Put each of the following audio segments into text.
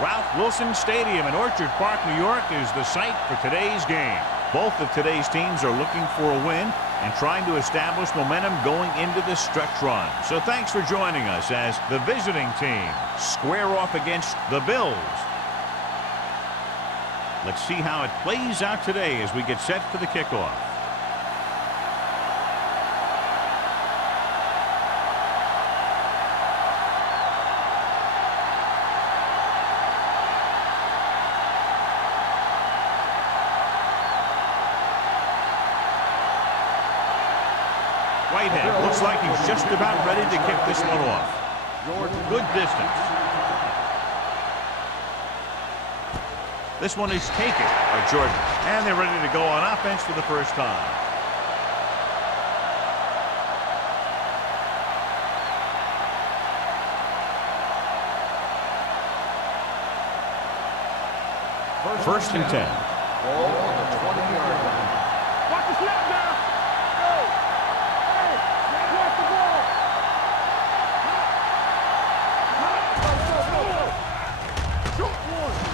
Ralph Wilson Stadium in Orchard Park, New York is the site for today's game. Both of today's teams are looking for a win and trying to establish momentum going into this stretch run. So thanks for joining us as the visiting team square off against the Bills. Let's see how it plays out today as we get set for the kickoff. Whitehead looks like he's just about ready to kick this one off. Good distance. This one is taken by Jordan. And they're ready to go on offense for the first time. First and 10. Ball on the 20-yard line. Watch the snap now. Go. Hey, watch the ball.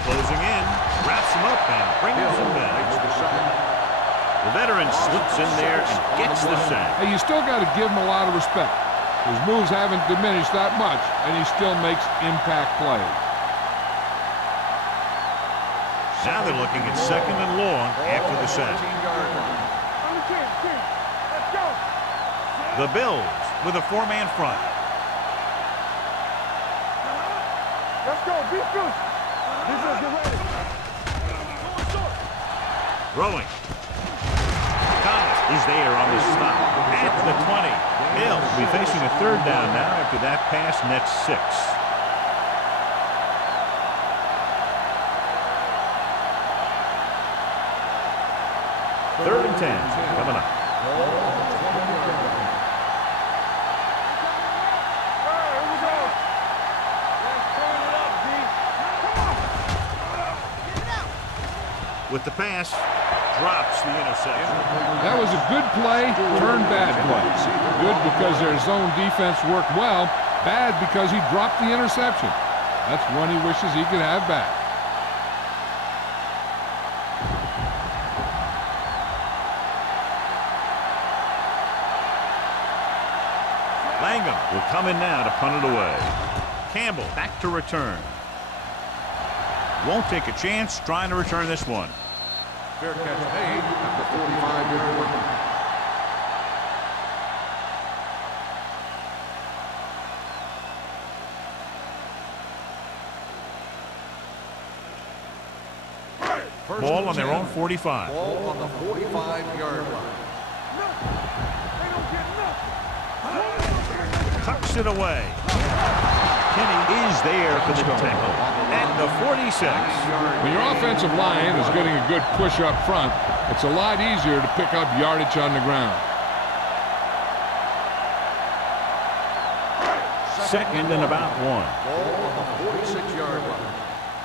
Closing in, wraps him up and brings him back. The veteran slips in there and gets the sack. Hey, you still got to give him a lot of respect. His moves haven't diminished that much, and he still makes impact plays. Now they're looking at second and long after the sack. On the 10. Let's go. The Bills with a four-man front. Let's go. Beat Goose. Defense, get ready. Throwing. Thomas is there on the stop at the 20. Hill will be facing a third down now after that pass nets 6. Third and 10 coming up. With the pass, drops the interception. That was a good play, turned bad play. Good because their zone defense worked well, bad because he dropped the interception. That's one he wishes he could have back. Langham will come in now to punt it away. Campbell back to return. Won't take a chance trying to return this one. Fair catch made at the 45-yard line. Ball on their own 45. Ball on the 45-yard line. Tucks it away. Kenny is there for the tackle at the 46. When your offensive line is getting a good push up front, it's a lot easier to pick up yardage on the ground. Second and about 1. Ball on the 46-yard line.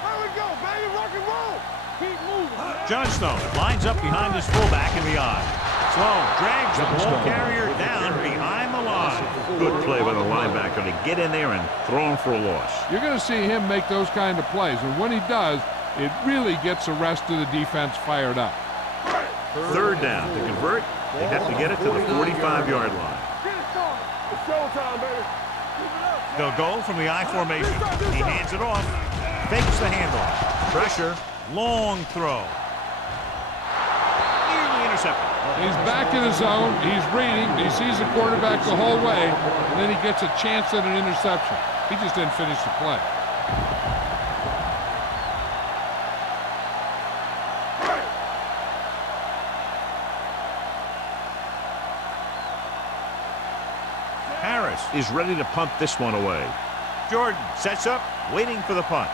There we go, baby. Rock and roll. Keep moving. Johnstone lines up behind his fullback in the eye. Sloan drags the ball carrier down behind the line. Good play by the linebacker to get in there and throw him for a loss. You're going to see him make those kind of plays, and when he does, it really gets the rest of the defense fired up. Third down to convert. They have to get it to the 45-yard line. Get it started. It's showtime, baby. Keep it up. They'll go from the I formation. He hands it off. Fakes the handoff. Pressure. Long throw. Nearly intercepted. He's back in the zone. He's reading. He sees the quarterback the whole way, and then he gets a chance at an interception. He just didn't finish the play. Harris is ready to punt this one away. Jordan sets up, waiting for the punt.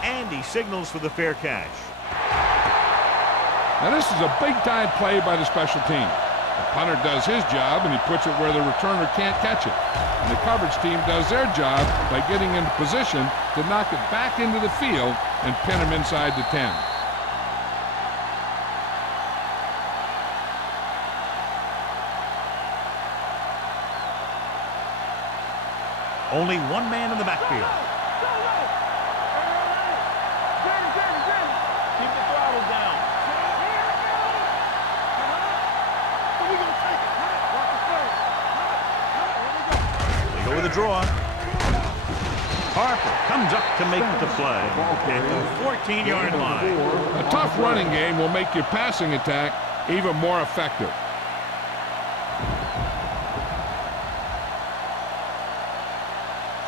And he signals for the fair catch. Now this is a big-time play by the special team. The punter does his job, and he puts it where the returner can't catch it. And the coverage team does their job by getting into position to knock it back into the field and pin him inside the 10. Only one man in the backfield. Keep the throttle down. They go with a draw. Harper comes up to make the play at the 14-yard line. A tough running game will make your passing attack even more effective.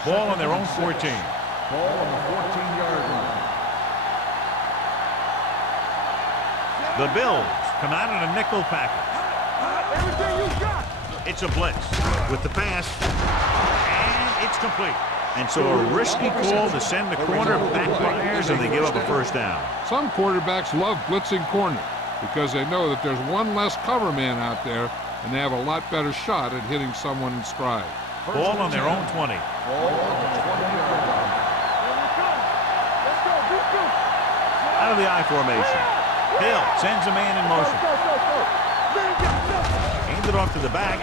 Ball on their own 14. Ball on the 14-yard line. The Bills come out in a nickel package. Everything you got. It's a blitz with the pass, and it's complete. And so a risky call to send the corner backfires, and they give up a first down. Some quarterbacks love blitzing corners because they know that there's one less cover man out there, and they have a lot better shot at hitting someone in stride. Ball on their own 20. Ball on the 20-yard line. Let's go. Beat you. Out of the I formation. Hill sends a man in motion. Go. Hands it off to the back.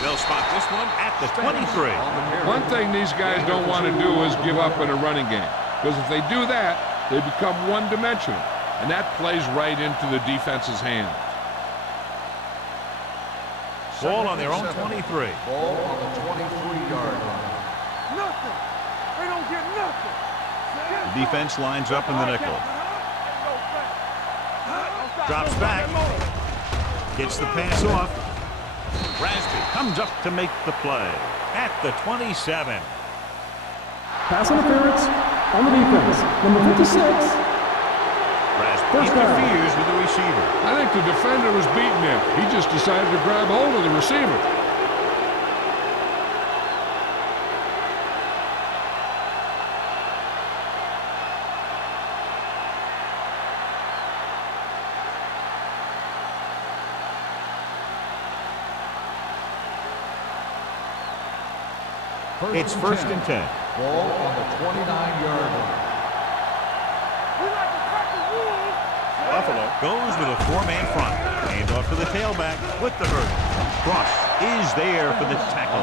They'll spot this one at the 23. One thing these guys don't want to do is give up in a running game, because if they do that, they become one-dimensional, and that plays right into the defense's hands. Ball on their own 23. Ball on the 23-yard line. Nothing. They don't get nothing. The defense lines up in the nickel. Drops back. Gets the pass off. Rasby comes up to make the play at the 27. Pass interference on the defense. Number 56. Rasby interferes with the receiver. I think the defender was beating him. He just decided to grab hold of the receiver. It's first and 10. Ball on the 29-yard line. We like to cut the rules. Buffalo goes with a four-man front. Hand off to the tailback with the hurdle. Cross is there for the tackle.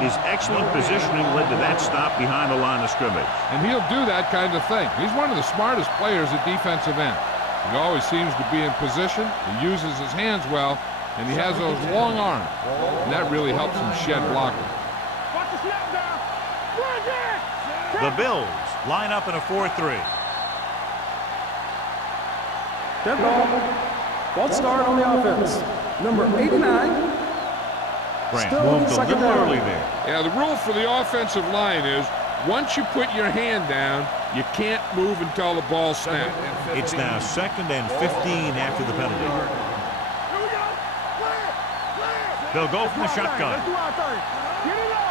His excellent positioning led to that stop behind the line of scrimmage. And he'll do that kind of thing. He's one of the smartest players at defensive end. He always seems to be in position. He uses his hands well, and he has those long arms. And that really helps him shed blockers. Watch the snap down. Run there. The Bills line up in a 4-3. Dead ball. Ball start on the offense. Number 89. Grant Still moved a second little down. early there. Yeah, the rule for the offensive line is once you put your hand down, you can't move until the ball snaps. It's now 2nd and 15 after the penalty. Here we go. Play it. They'll go from the shotgun. Let's do our thing. Get it up.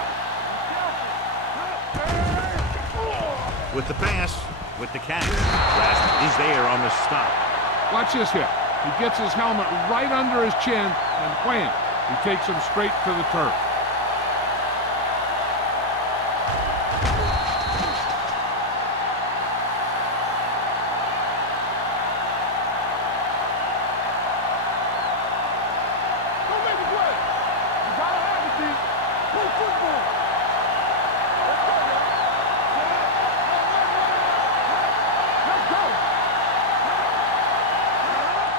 With the pass, with the catch. Rasmus is there on the stop. Watch this hit. He gets his helmet right under his chin, and wham, he takes him straight to the turf. Don't make it play. You gotta have it, D. Play football. Let's go, man. Let's go.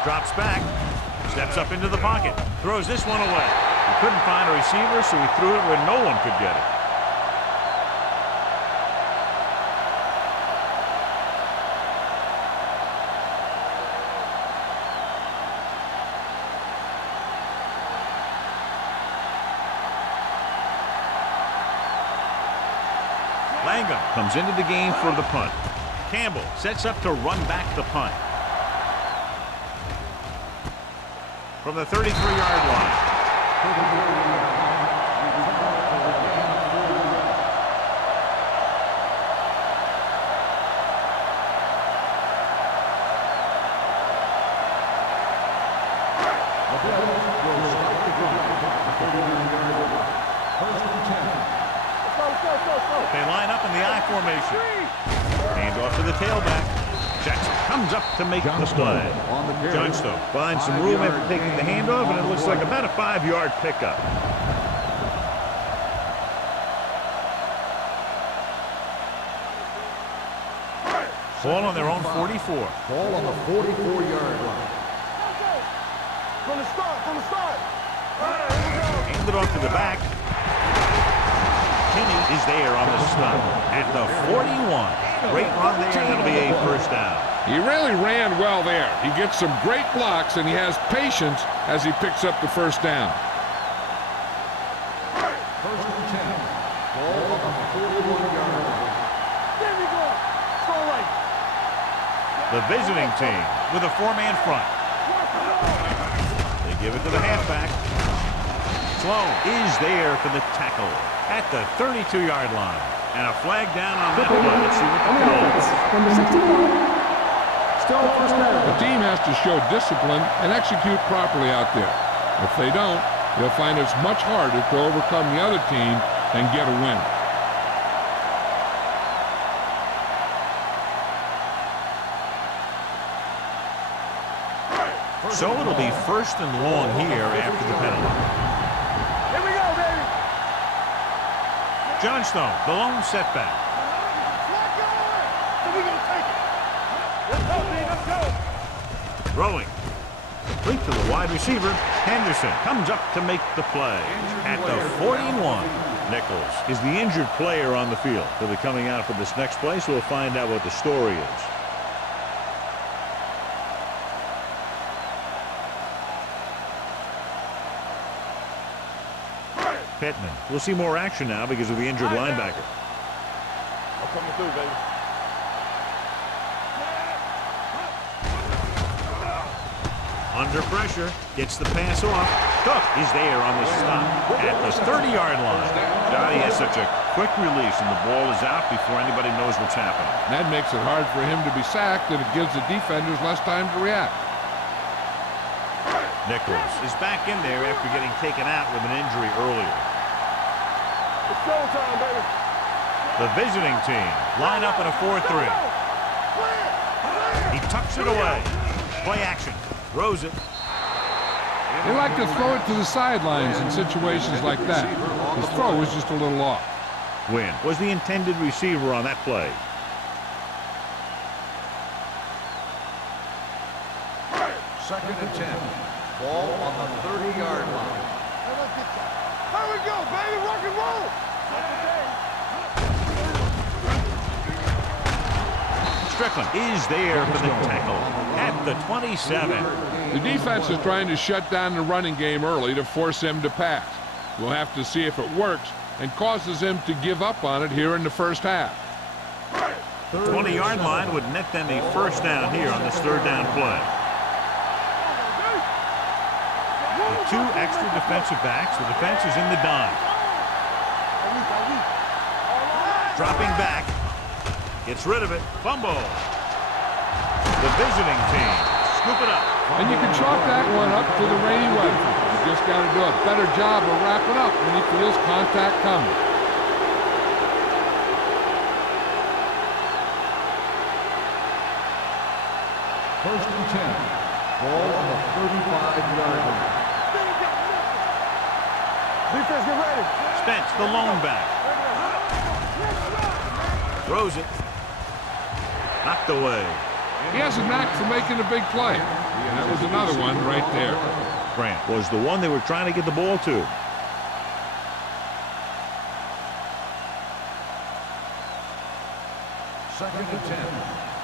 Drops back. Steps up into the pocket. Throws this one away. He couldn't find a receiver, so he threw it where no one could get it. Langham comes into the game for the punt. Campbell sets up to run back the punt. From the 33-yard line. They line up in the I formation. Hand off to the tailback. Jackson comes up to make the play. Johnstone finds some room after taking the handoff, and it looks like about a 5-yard pickup. Ball on their own 44. Ball on the 44-yard line. From the start, from the start. Handed off to the back. Kinney is there on the stop at the 41. Great run there. That'll be a first down. He really ran well there. He gets some great blocks, and he has patience as he picks up the first down. First and 10. Ball on the 41-yard line. There we go. Go right. The visiting team with a four-man front. They give it to the halfback. Sloan is there for the tackle at the 32-yard line. And a flag down on that play. Let's see what the call is. From the 60-yard. Still first down. The team has to show discipline and execute properly out there. If they don't, they'll find it's much harder to overcome the other team and get a win. So it'll be first and long here after the penalty. Here we go, baby. Johnstone, the lone setback. Let's go. We're going to take it. Let's go, baby. Let's go. Throwing. Complete to the wide receiver. Henderson comes up to make the play at the 41. Nichols is the injured player on the field. He'll be coming out for this next play, so we'll find out what the story is. Pittman. We'll see more action now because of the injured linebacker. I'm coming through, baby. Under pressure, gets the pass off. Cook is there on the stop at the 30-yard line. Johnny has such a quick release, and the ball is out before anybody knows what's happening. That makes it hard for him to be sacked, and it gives the defenders less time to react. Nichols is back in there after getting taken out with an injury earlier. It's showtime, baby. The visiting team line up in a 4-3. He tucks it away. Play action. Throws it. They like to throw it to the sidelines in situations like that. His throw was just a little off. Wynn was the intended receiver on that play. Second and 10. Ball on the 30-yard line. Here we go, baby. Rock and roll. Strickland is there for the tackle at the 27. The defense is trying to shut down the running game early to force him to pass. We'll have to see if it works and causes him to give up on it here in the first half. The 20-yard line would net them a first down here on this third down play. With two extra defensive backs, the defense is in the dime. Dropping back. Gets rid of it. Fumble. The visiting team scoop it up. And you can chalk that one up to the rainy weather. You just got to do a better job of wrapping up when he feels contact coming. First and 10. Ball on the 35-yard line. Defense, get ready. Spence, the lone back. Throws it. Knocked away. He has a knack for making a big play. And that was another one right there. Grant was the one they were trying to get the ball to. Second and 10.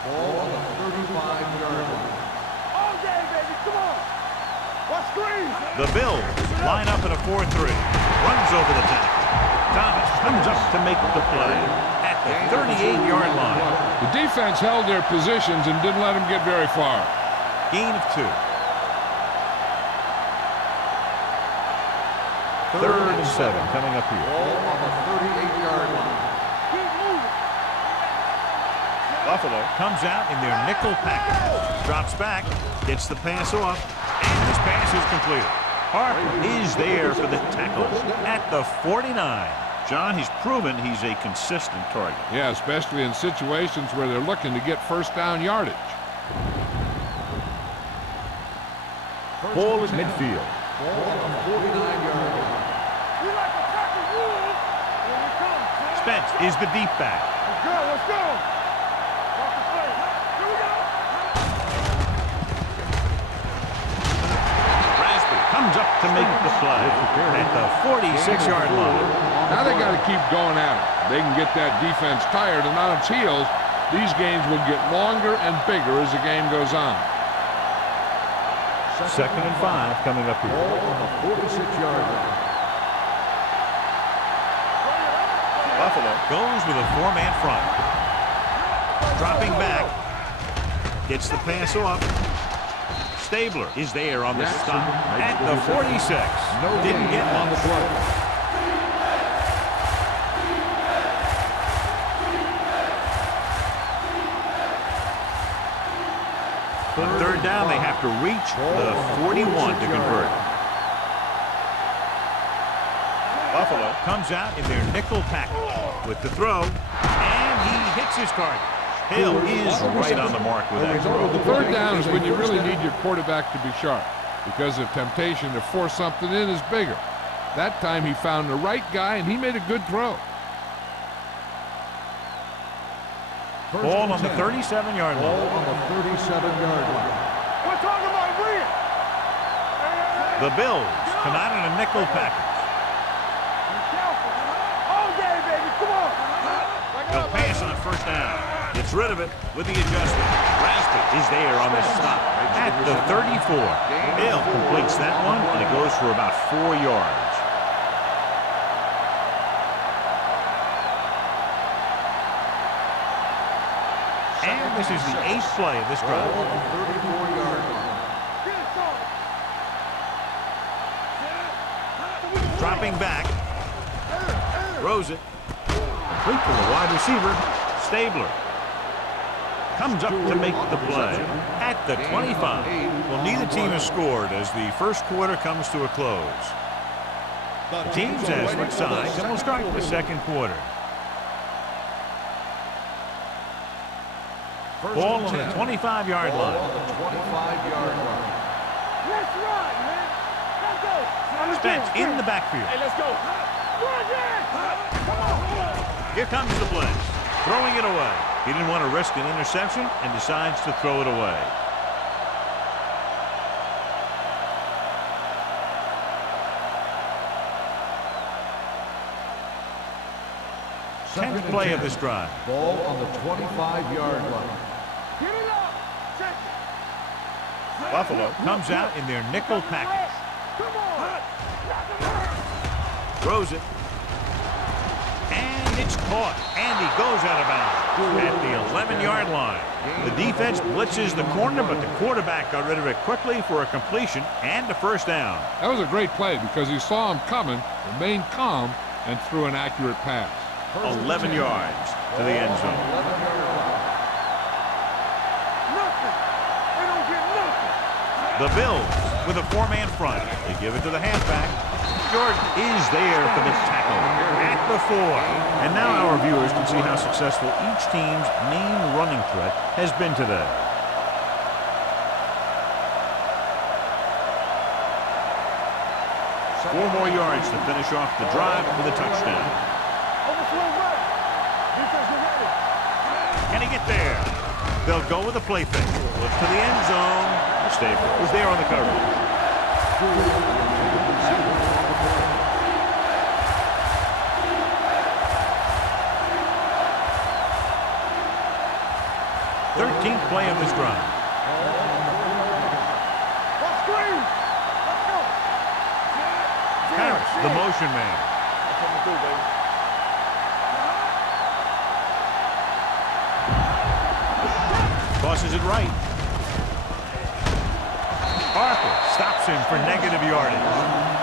Ball on the 35-yard line. All day, baby. Come on. Watch screen. The Bills line up in a 4-3. Runs over the tackle. Thomas comes up to make the play at the 38-yard line. The defense held their positions and didn't let him get very far. Gain of 2. Third and 7 coming up here. Ball on the 38-yard line. Keep moving. Buffalo comes out in their nickel package. Drops back. Gets the pass off. And this pass is completed. Harper is there for the tackle at the 49. John, he's proven he's a consistent target. Yeah, especially in situations where they're looking to get first down yardage. Ball at midfield. Ball on the 49-yard line. We like to tackle rules. Here we come. Spence is the deep back. Let's go. Let's go. Watch the play. to make the play at the 46-yard line. Now they got to keep going at it. They can get that defense tired and on its heels. These games will get longer and bigger as the game goes on. 2nd and 5 coming up here. Ball on the 46-yard line. Buffalo goes with a 4-man front. Dropping back. Gets the pass off. Stabler is there on the stop at the 46. Didn't get on the much. play. On 3rd down, they have to reach the 41 to convert. Buffalo comes out in their nickel package with the throw, and he hits his target. Hill is right on the mark with that throw. 3rd down is when you really need your quarterback to be sharp because the temptation to force something in is bigger. That time he found the right guy, and he made a good throw. Ball on the 37-yard Ball line. on the 37-yard line. We're talking about win. The Bills come out in a nickel package. All day, baby. Come on. They'll pass on 1st down. Gets rid of it with the adjustment. Raspy is there on the stop at the 34. Hill completes that one, and it goes for about 4 yards. And this is the 8th play of this Ball drive. on the 34-yard line. Dropping back. Throws it. Complete to the wide receiver. Stabler comes up to make the play at the 25. Well, neither team has scored as the 1st quarter comes to a close. The teams have switched sides, and we'll start the 2nd quarter. Ball on the 25-yard Ball line. on the 25-yard line. Let's run, man. Let's go. Spence in the backfield. Hey, let's go. Run, man. Come on. Here comes the blitz. Throwing it away. He didn't want to risk an interception and decides to throw it away. Tenth play of this drive. Ball on the 25-yard line. Get it up. Check it. Buffalo comes out in their nickel package. Come on. Throws it. And it's caught. And he goes out of bounds at the 11-yard line. The defense blitzes the corner, but the quarterback got rid of it quickly for a completion and a 1st down. That was a great play because he saw him coming, remained calm, and threw an accurate pass. 11 yards to the end zone. Nothing. They don't get nothing. The Bills with a 4-man front. They give it to the halfback. Jordan is there for the tackle at the 4. And now our viewers can see how successful each team's main running threat has been today. Four more yards to finish off the drive with a touchdown. Overswing right. Defense is ready. Can he get there? They'll go with a play fake. Look to the end zone. Stabler is there on the coverage. 13th play of this drive. Let's screen. Let's go. Harris, the motion man. That's what I'm gonna do, baby. Tosses it right. Parker stops him for negative yardage.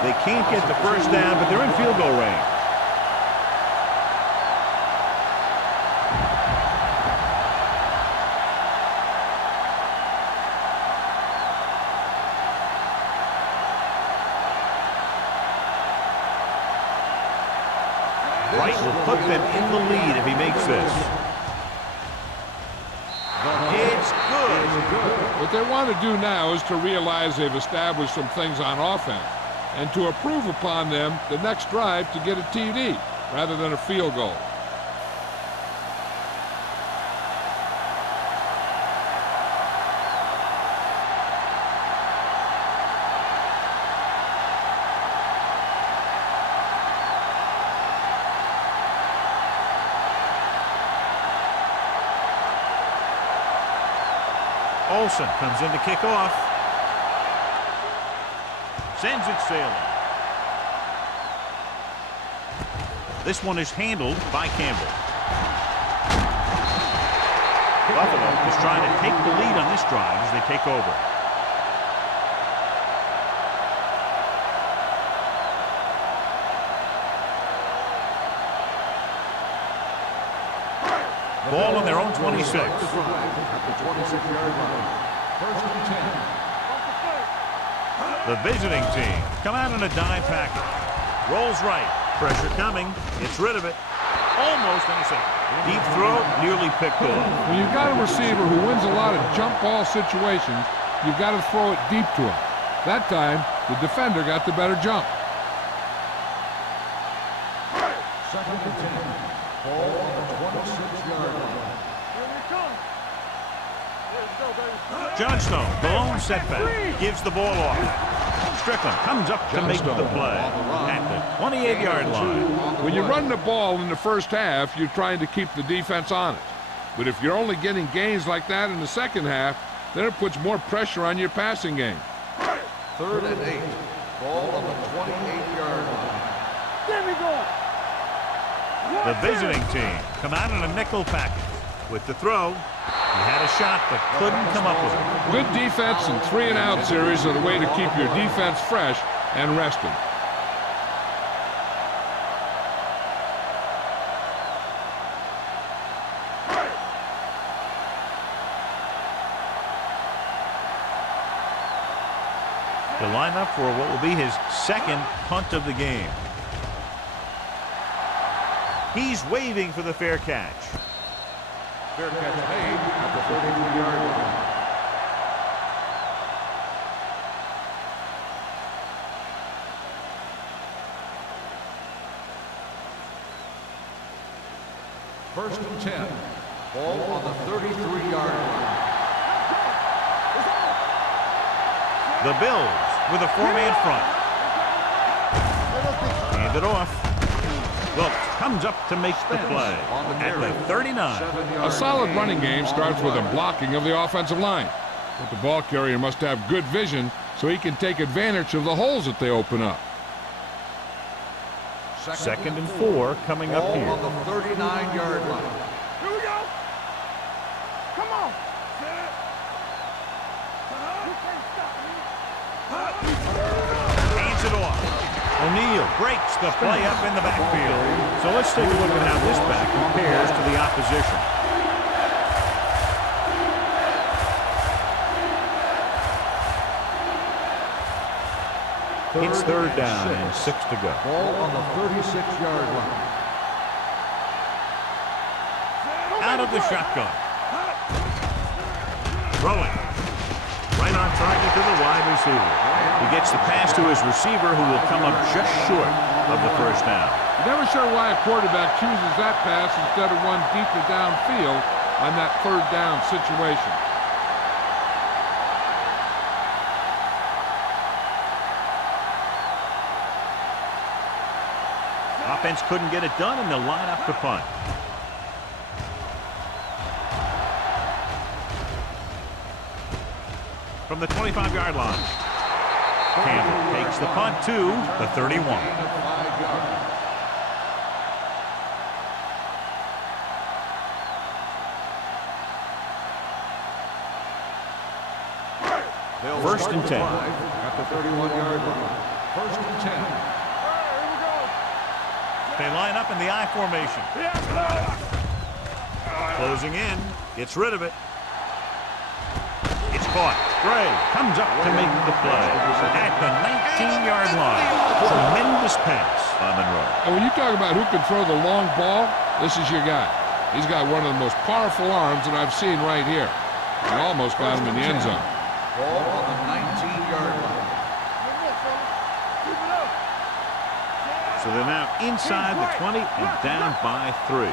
They can't get the 1st down, but they're in field goal range. Wright will put them in the lead if he makes this. It's good. What they want to do now is to realize they've established some things on offense and to improve upon them the next drive to get a TD rather than a field goal. Olsen comes in to kick off. Sends it sailing. This one is handled by Campbell. Buffalo is trying to take the lead on this drive as they take over. Ball on their own 26. At the 26-yard line. First and 10. The visiting team come out in a dime package. Rolls right. Pressure coming. Gets rid of it. Almost intercepted. Deep throw, nearly picked off. When you've got a receiver who wins a lot of jump ball situations, you've got to throw it deep to him. That time, the defender got the better jump. Second and 10. Ball on the 26-yard line. Johnstone, the lone setback, gives the ball off. Strickland comes up to make the play at the 28-yard line. When you run the ball in the first half, you're trying to keep the defense on it. But if you're only getting gains like that in the second half, then it puts more pressure on your passing game. Third and 8. Ball on the 28-yard line. There we go. The visiting team come out in a nickel package. With the throw, he had a shot but couldn't come up with it. Good defense and 3-and-out series are the way to keep your defense fresh and rested. To line up for what will be his second punt of the game. He's waving for the fair catch. Fair catch made at the 33-yard line. First and 10. Ball on the 33-yard line. The Bills with a 4-man front. Hand it off. Wilkes comes up to make the play at the 39. A solid running game starts with a blocking of the offensive line. But the ball carrier must have good vision so he can take advantage of the holes that they open up. Second and 4 coming up here. On the 39-yard line. Here we go. Come on. You can't stop me. Hands it off. O'Neal breaks the play up in the backfield. So let's take a look at how this back compares to the opposition. It's third down and 6 to go. Ball on the 36-yard line. Out of the shotgun. Throwing. Right on target to the wide receiver. He gets the pass to his receiver, who will come up just short of the first down. Never sure why a quarterback chooses that pass instead of one deeper downfield on that third down situation. Offense couldn't get it done, and they'll line up to punt. From the 25-yard line, Campbell takes the punt to the 31. First and 10. At the 31-yard line. First and 10. They line up in the I formation. Closing in. Gets rid of it. It's caught. Gray comes up to make the play at the 19-yard line. Tremendous pass by Monroe. And when you talk about who can throw the long ball, this is your guy. He's got one of the most powerful arms that I've seen right here. And almost got him in the end zone. Ball on the 19-yard line. So they're now inside the 20 and down by 3.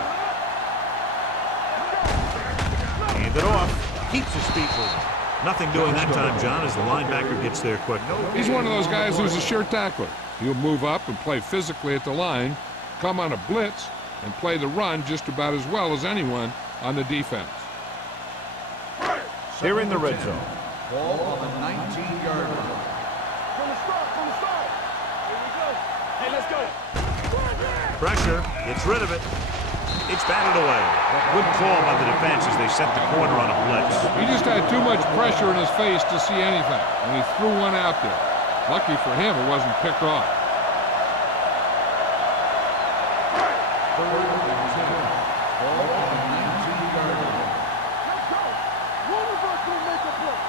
Hand it off. Keeps his feet moving. Nothing doing that time, John, as the linebacker gets there quick. He's one of those guys who's a sure tackler. He'll move up and play physically at the line, come on a blitz, and play the run just about as well as anyone on the defense. They're in the red zone. Ball on the 19-yard line. From the start. Here we go. Hey, let's go. Pressure, gets rid of it. It's batted away. Good call by the defense as they set the corner on a blitz. He just had too much pressure in his face to see anything, and he threw one out there. Lucky for him, it wasn't picked off. Third and 10. Ball on the 19-yard line. Let's go. One of us will make a play.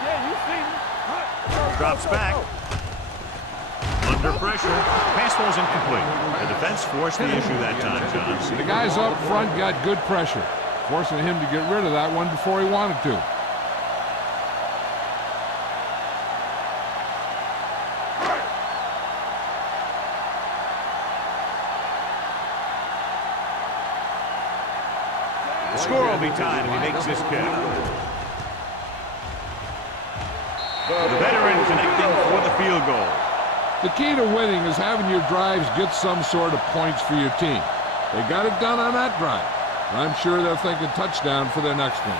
Yeah, you see me. Drops back. Under pressure. Pass ball's incomplete. The defense forced the issue that time, John. The guys up front got good pressure, forcing him to get rid of that one before he wanted to. The score will be tied if he makes this kick. The veteran connecting for the field goal. The key to winning is having your drives get some sort of points for your team. They got it done on that drive. I'm sure they're thinking touchdown for their next one.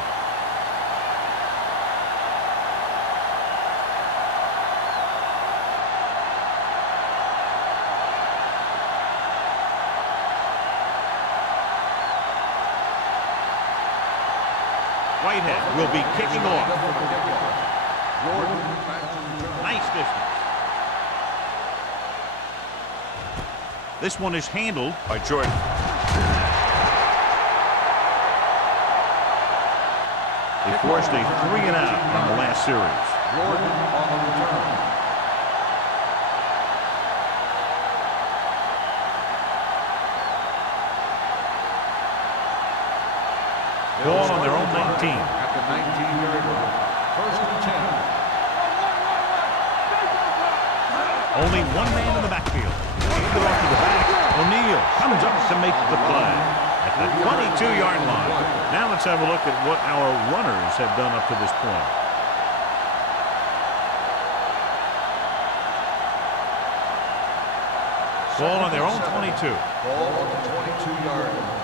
Whitehead will be kicking off. Nice distance. This one is handled by Jordan. They forced a 3-and-out on the last series. Jordan on the return. Ball on their own 19. At the 19-yard line. First and 10. Only one man in the backfield. Handed off to the back. O'Neal comes up to make the play at the 22-yard line. Now let's have a look at what our runners have done up to this point. Ball on their own 22. Ball on the 22-yard line.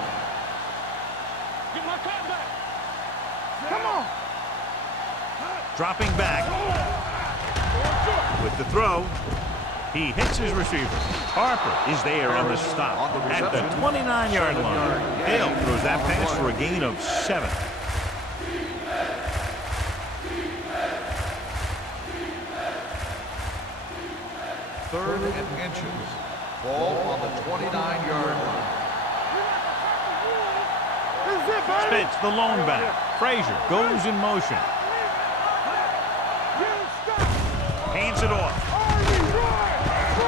Get my cut back. Come on. Dropping back with the throw. He hits his receiver. Harper is there on the stop at the 29-yard line. Hale throws that pass for a gain of 7. Third and inches. Ball on the 29-yard line. This is it, baby. Spence, the lone back. Frazier goes in motion. Hands it off.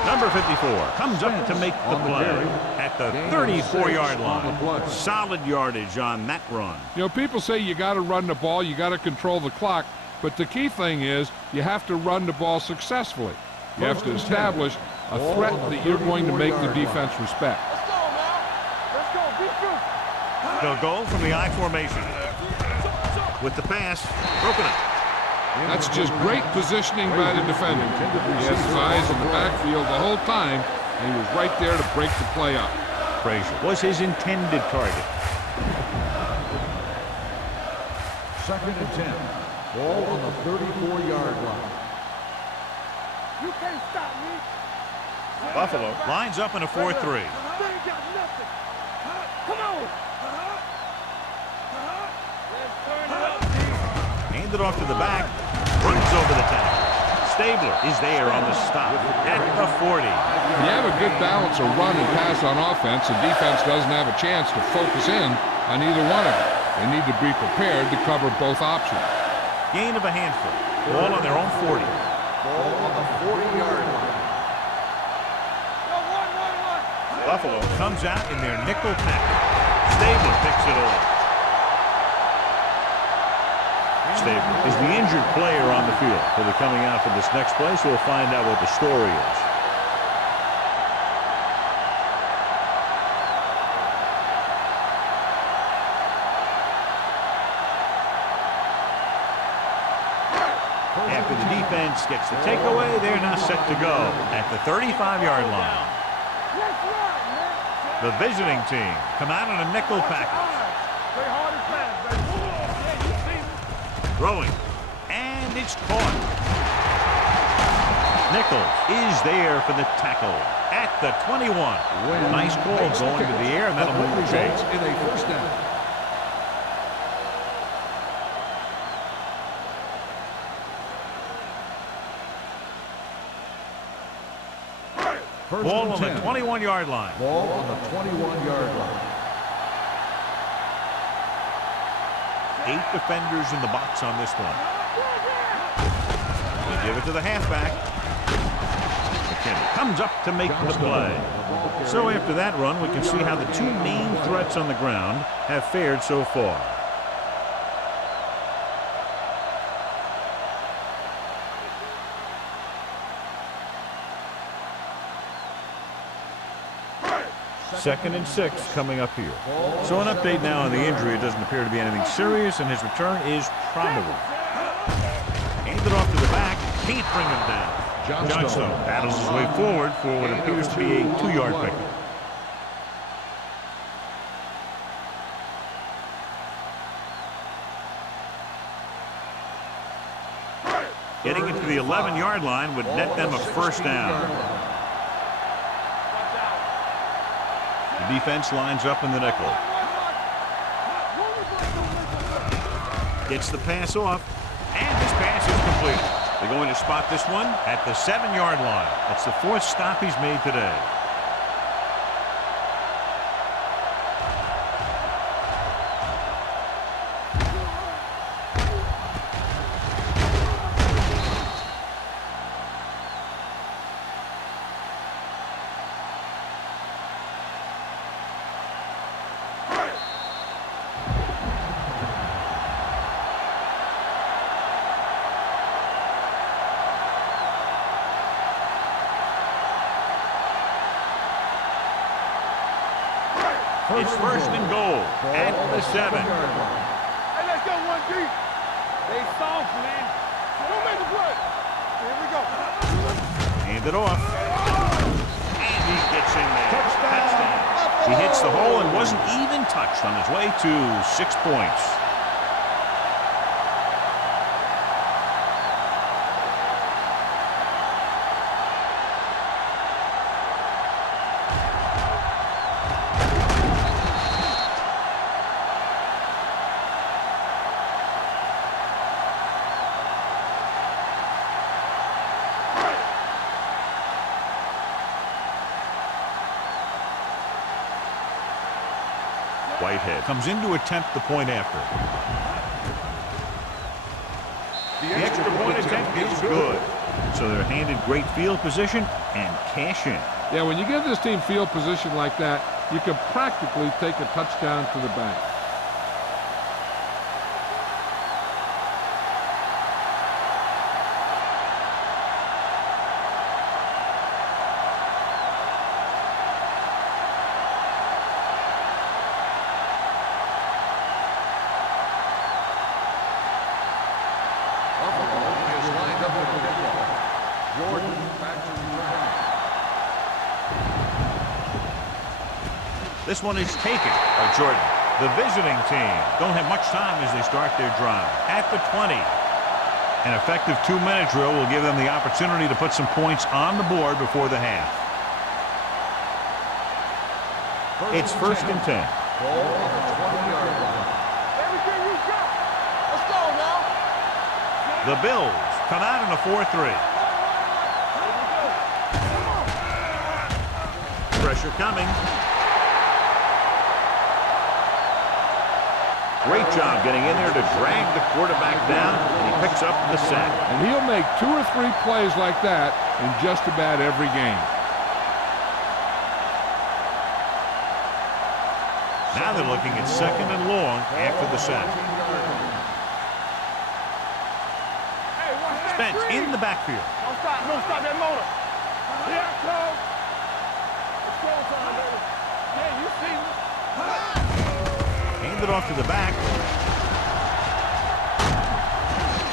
Number 54 comes up to make the play at the 34-yard line. Solid yardage on that run. You know, people say you got to run the ball, you got to control the clock, but the key thing is you have to run the ball successfully. You have to establish a threat that you're going to make the defense respect. Let's go, man. Let's go. Defense. They'll go from the I formation. With the pass, broken up. That's just great positioning by the defender. He has his eyes in the backfield the whole time, and he was right there to break the play up. Frazier was his intended target. Second and 10. Ball on the 34-yard line. You can't stop me. Buffalo lines up in a 4-3. They ain't got nothing. Come on. Let's turn it up. Handed off to the back. Runs over the tackle. Stabler is there on the stop at the 40. When you have a good balance of run and pass on offense, the defense doesn't have a chance to focus in on either one of them. They need to be prepared to cover both options. Gain of a handful. Ball on their own 40. Ball on the 40-yard line. Buffalo comes out in their nickel package. Stabler picks it off. Stabler is the injured player on the field. He'll be coming out for this next play, so we'll find out what the story is. After the defense gets the takeaway, they're now set to go at the 35-yard line. The visiting team come out in a nickel package. Play hard and fast, baby. Throwing. And it's caught. Nichols is there for the tackle at the 21. Nice call going to the air, and that'll move the chains. In a first down. Ball on the 21-yard line. Ball on the 21-yard line. 8 defenders in the box on this one. They give it to the halfback. McKinney comes up to make the play. So after that run, we can see how the two main threats on the ground have fared so far. Second and 6 coming up here. So an update now on the injury. It doesn't appear to be anything serious, and his return is probable. Handed off to the back. Can't bring him down. Johnstone battles his way forward for what appears to be a 2-yard pickup. Getting it to the 11-yard line would net them a first down. The defense lines up in the nickel. Gets the pass off, and this pass is completed. They're going to spot this one at the 7-yard line. That's the 4th stop he's made today. It's first and goal at the 7. Hey, let's go 1 deep. They soft, man. Don't make the play. Here we go. Hand it off. And he gets in there. Touchdown. He hits the hole and wasn't even touched on his way to 6 points. Whitehead comes in to attempt the point after. The extra point attempt is good. So they're handed great field position and cash in. Yeah, when you give this team field position like that, you can practically take a touchdown to the bank. This one is taken by Jordan. The visiting team don't have much time as they start their drive. At the 20. An effective 2-minute drill will give them the opportunity to put some points on the board before the half. It's first and 10. Ball on the 20-yard line. Everything you got. Let's go now. The Bills come out in a 4-3. Pressure coming. Great job getting in there to drag the quarterback down, and he picks up the sack. And he'll make 2 or 3 plays like that in just about every game. Now they're looking at 2nd and long after the sack. Spence in the backfield. Don't stop that motor. Here I come. It's showtime, baby. Yeah, you see me. Hand it off to the back.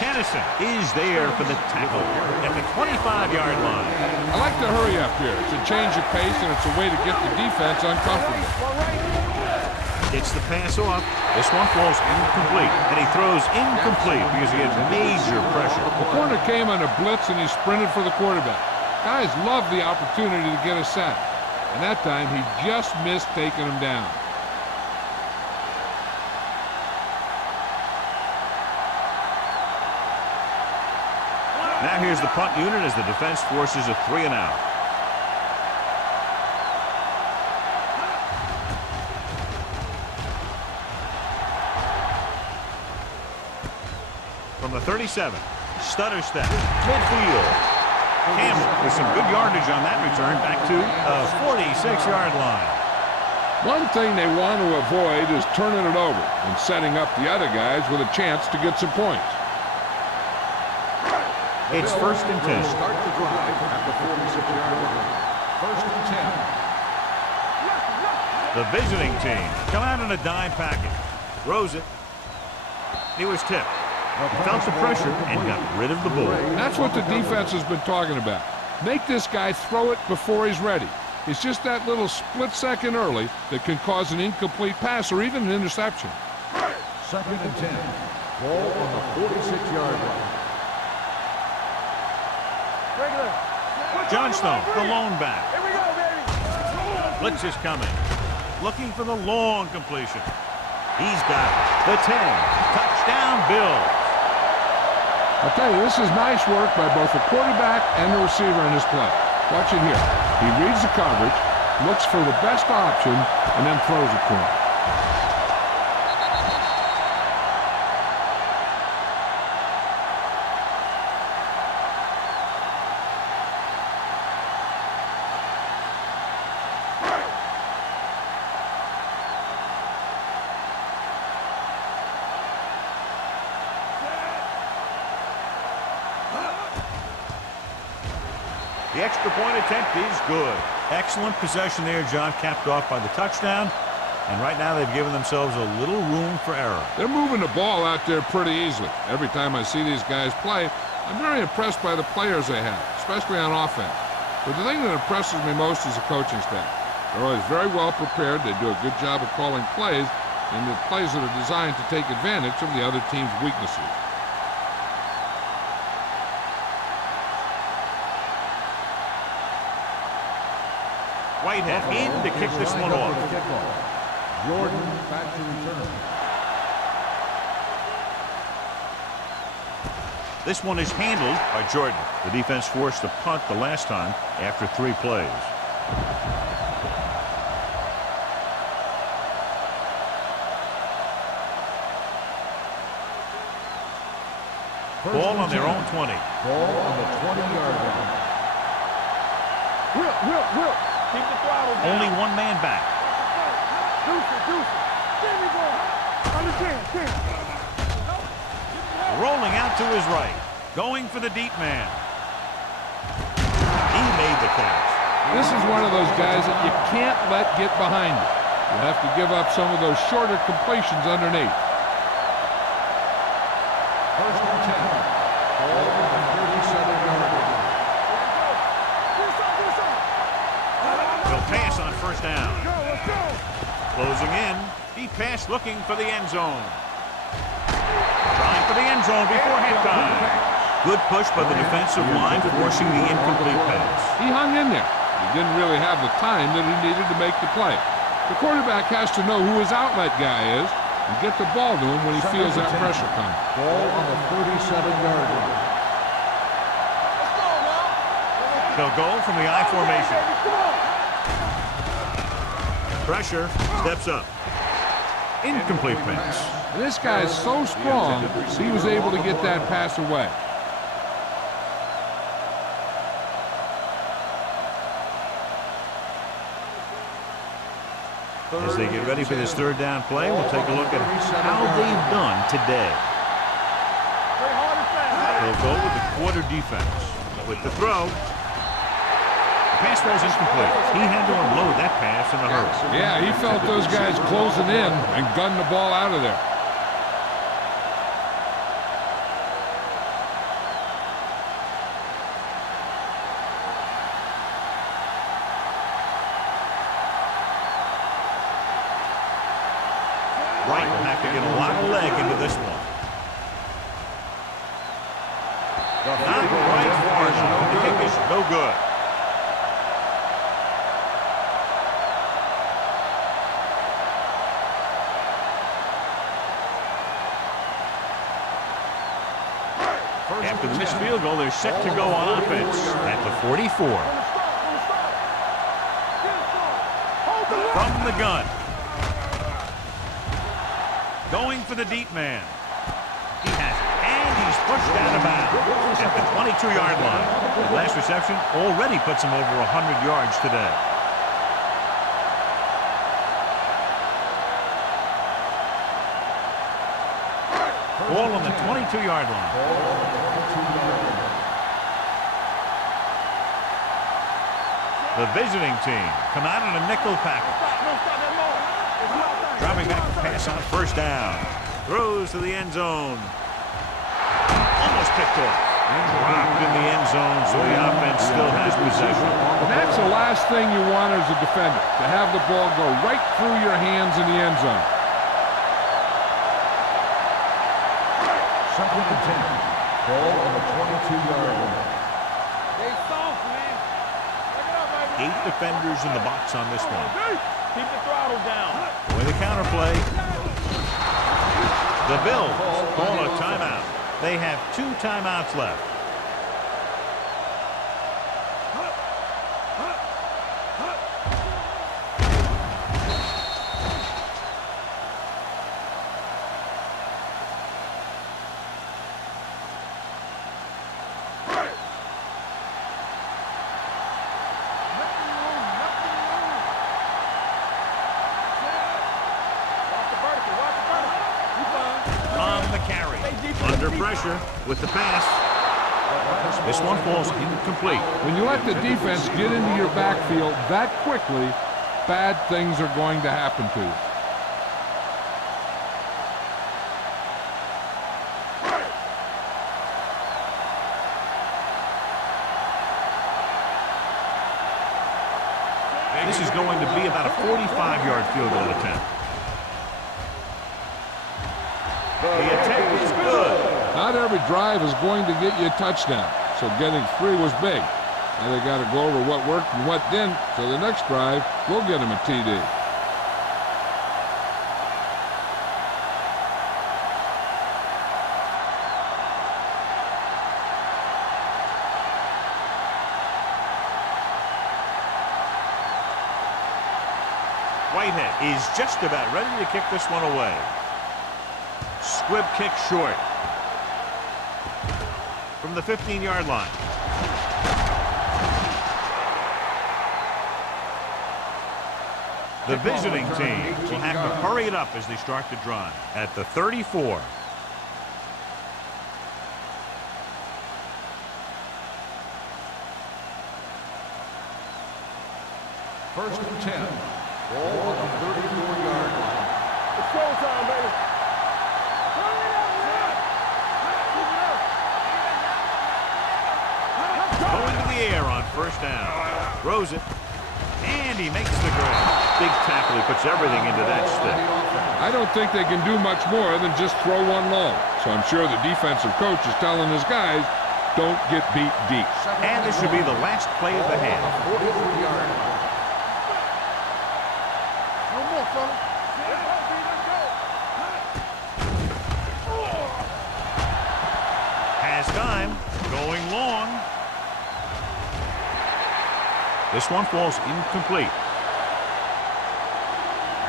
Kennison is there for the tackle at the 25-yard line. I like to hurry up here. It's a change of pace, and it's a way to get the defense uncomfortable. Gets the pass off. This one falls incomplete. And he throws incomplete because he gets major pressure. The corner came on a blitz and he sprinted for the quarterback. Guys love the opportunity to get a sack. And that time he just missed taking him down. Now here's the punt unit as the defense forces a 3 and out. From the 37, stutter step, midfield. Campbell with some good yardage on that return back to the 46-yard line. One thing they want to avoid is turning it over and setting up the other guys with a chance to get some points. It's 1st and 10. Start the drive at the 46-yard line. 1st and 10. The visiting team come out in a dime package. Throws it. He was tipped. Felt the pressure and got rid of the ball. That's what the defense has been talking about. Make this guy throw it before he's ready. It's just that little split second early that can cause an incomplete pass or even an interception. 2nd and 10. Ball on the 46-yard line. Johnstone, the lone back. Here we go, baby. Blitz is coming. Looking for the long completion. He's got it. The 10. Touchdown, Bills. I'll tell you, this is nice work by both the quarterback and the receiver in this play. Watch it here. He reads the coverage, looks for the best option, and then throws it to him. The extra point attempt is good. Excellent possession there, John, capped off by the touchdown. And right now they've given themselves a little room for error. They're moving the ball out there pretty easily. Every time I see these guys play, I'm very impressed by the players they have, especially on offense. But the thing that impresses me most is the coaching staff. They're always very well prepared. They do a good job of calling plays, and the plays that are designed to take advantage of the other team's weaknesses. Whitehead in to kick this one off. Jordan back to return. This one is handled by Jordan. The defense forced a punt the last time after 3 plays. Ball on their own 20. Ball on the 20-yard line. Will. Keep the throttle down. Only one man back. Deuce it. There we go. Under 10. Rolling out to his right. Going for the deep man. He made the catch. This is one of those guys that you can't let get behind you. You have to give up some of those shorter completions underneath. 1st and 10. Ball on the 37-yard line. They'll pass on 1st down. Let's go. Closing in. Deep pass looking for the end zone. Trying for the end zone before halftime. Good push by the defensive line, forcing the incomplete pass. He hung in there. He didn't really have the time that he needed to make the play. The quarterback has to know who his outlet guy is and get the ball to him when he feels that pressure coming. Ball on the 37-yard line. They'll go from the I formation. Pressure, steps up. Incomplete pass. And this guy is so strong, he was able to get that pass away. As they get ready for this 3rd down play, we'll take a look at how they've done today. They'll go with the quarter defense. With the throw. The pass was incomplete. He had to unload that pass in a hurry. Yeah, he felt those guys closing in and gunned the ball out of there. have to get a lot of leg into this one. Not quite far enough. The kick is no good. After the missed field goal, they're set to go on offense at the 44. From the gun. Going for the deep man. He has it. And he's pushed out of bounds at the 22-yard line. The last reception already puts him over 100 yards today. Ball on the 22-yard line. The visiting team come out in a nickel package. Dropping back to pass on first down. Throws to the end zone. Almost picked off. Dropped in the end zone, so the offense still has possession. And that's the last thing you want as a defender, to have the ball go right through your hands in the end zone. Second and 10. Ball on the 22-yard line. Stay soft, man. Pick it up, baby. 8 defenders in the box on this one. Keep the throttle down. With a counterplay. The Bills call a timeout. They have 2 timeouts left. Under pressure with the pass. This one falls incomplete. When you let the defense get into your backfield that quickly, bad things are going to happen to you. This is going to be about a 45-yard field goal attempt. The attempt is good. Not every drive is going to get you a touchdown, so getting 3 was big. Now they got to go over what worked and what didn't, so the next drive will get them a TD. Whitehead is just about ready to kick this one away. Squib kick short. From the 15-yard line. The visiting team will have to hurry it up as they start the drive at the 34. First and 10. Ball on the 34-yard line. It's go time, baby. Going to the air on first down. Throws it. And he makes the grab. Big tackle. He puts everything into that stick. I don't think they can do much more than just throw one long. So I'm sure the defensive coach is telling his guys, don't get beat deep. And this should be the last play of the half. 44-yard line. No more, fella. Has time. Going long. This one falls incomplete.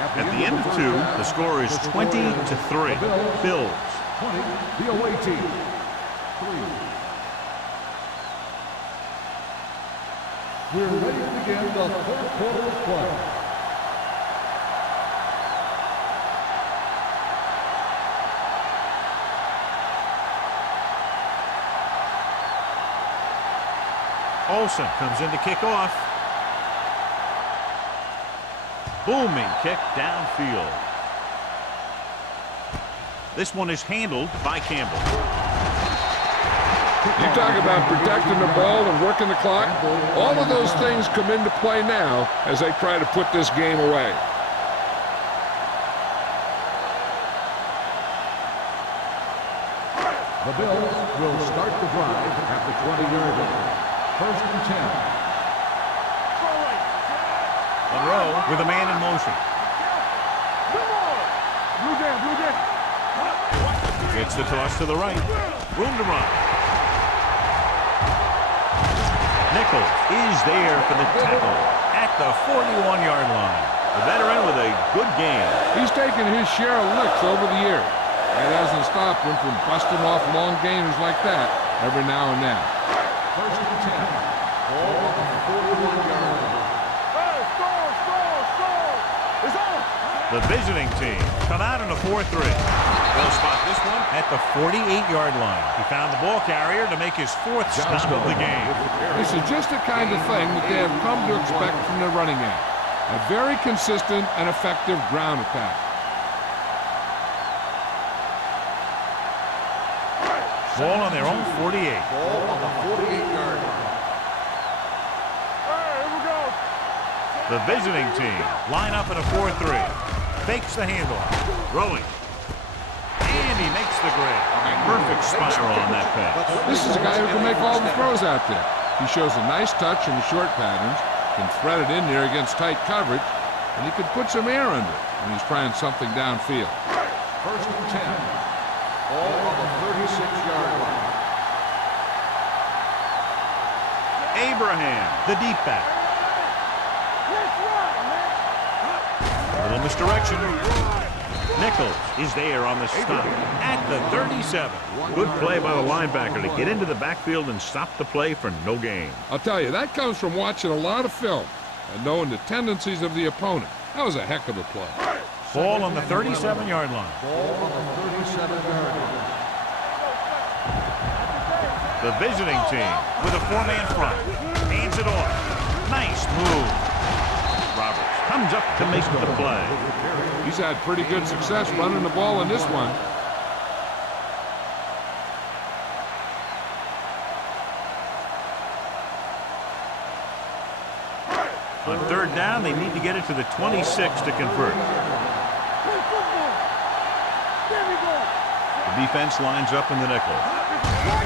At the end of 2, the score is 20-3. Bills. 20, the away team. 3. We're ready to begin the third quarter of play. Olsen comes in to kick off. Booming kick downfield. This one is handled by Campbell. You talk about protecting the ball and working the clock. All of those things come into play now as they try to put this game away. The Bills will start the drive at the 20-yard line. First and 10. Monroe with a man in motion. Blue jam, blue jam. Gets the toss to the right. Room to run. Nichols is there for the tackle at the 41-yard line. The veteran with a good game. He's taken his share of licks over the years. It hasn't stopped him from busting off long gainers like that every now and then. First and 10. Ball on the 41-yard line. Hey, score. It's on. The visiting team come out in a 4-3. They'll spot this one at the 48-yard line. He found the ball carrier to make his 4th stop of the game. This is just the kind of thing that they have come to expect from their running game. A very consistent and effective ground attack. Ball on their own 48. Ball on the 48-yard line. Hey, here we go. The visiting team line up in a 4-3. Fakes the handoff. Throwing. And he makes the grab. Perfect spiral on that pass. This is a guy who can make all the throws out there. He shows a nice touch in the short patterns, can thread it in there against tight coverage, and he can put some air under it when he's trying something downfield. First and 10. Ball on the 36-yard line. Abraham, the deep back. Let's run, man. Little misdirection. Nichols is there on the stop at the 37. Good play by the linebacker to get into the backfield and stop the play for no gain. I'll tell you, that comes from watching a lot of film and knowing the tendencies of the opponent. That was a heck of a play. Ball on the 37-yard line. Ball on the 37-yard line. The visiting team with a 4-man front. Hands it off. Nice move. Roberts comes up to make the play. He's had pretty good success running the ball in this one. On 3rd down, they need to get it to the 26 to convert. Play football. There we go. The defense lines up in the nickel.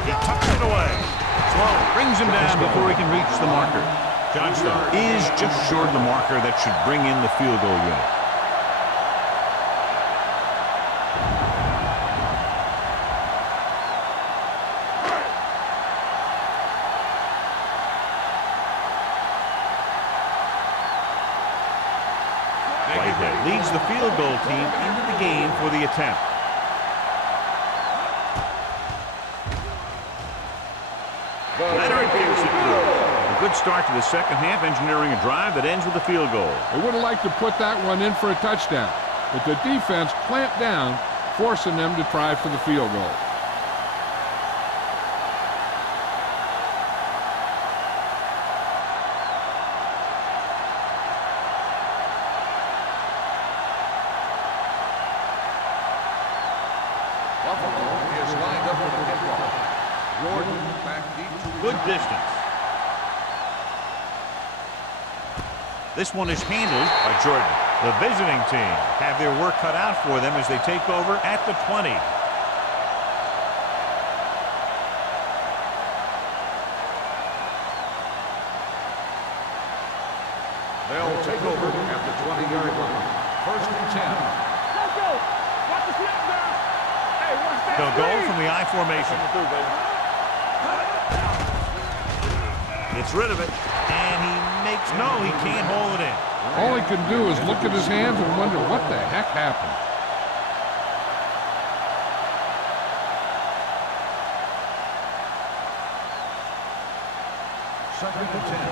He tucks it away. Slow brings him down before he can reach the marker. Johnstone is just short of the marker that should bring in the field goal unit. Whitehead leads the field goal team into the game for the attempt. Leonard gets it through. A good start to the second half, engineering a drive that ends with a field goal. They would have liked to put that one in for a touchdown, but the defense clamped down, forcing them to try for the field goal. Buffalo is lined up with the kickoff. Jordan back deep to Good distance. This one is handled by Jordan. The visiting team have their work cut out for them as they take over at the 20. They'll take over at the 20-yard line. First and 10. Let's go. Watch the snap down. Hey, watch that. They'll go speed. from the I formation. Gets rid of it, and he can't hold it in. All he can do is look at his hands and wonder what the heck happened. Second and 10.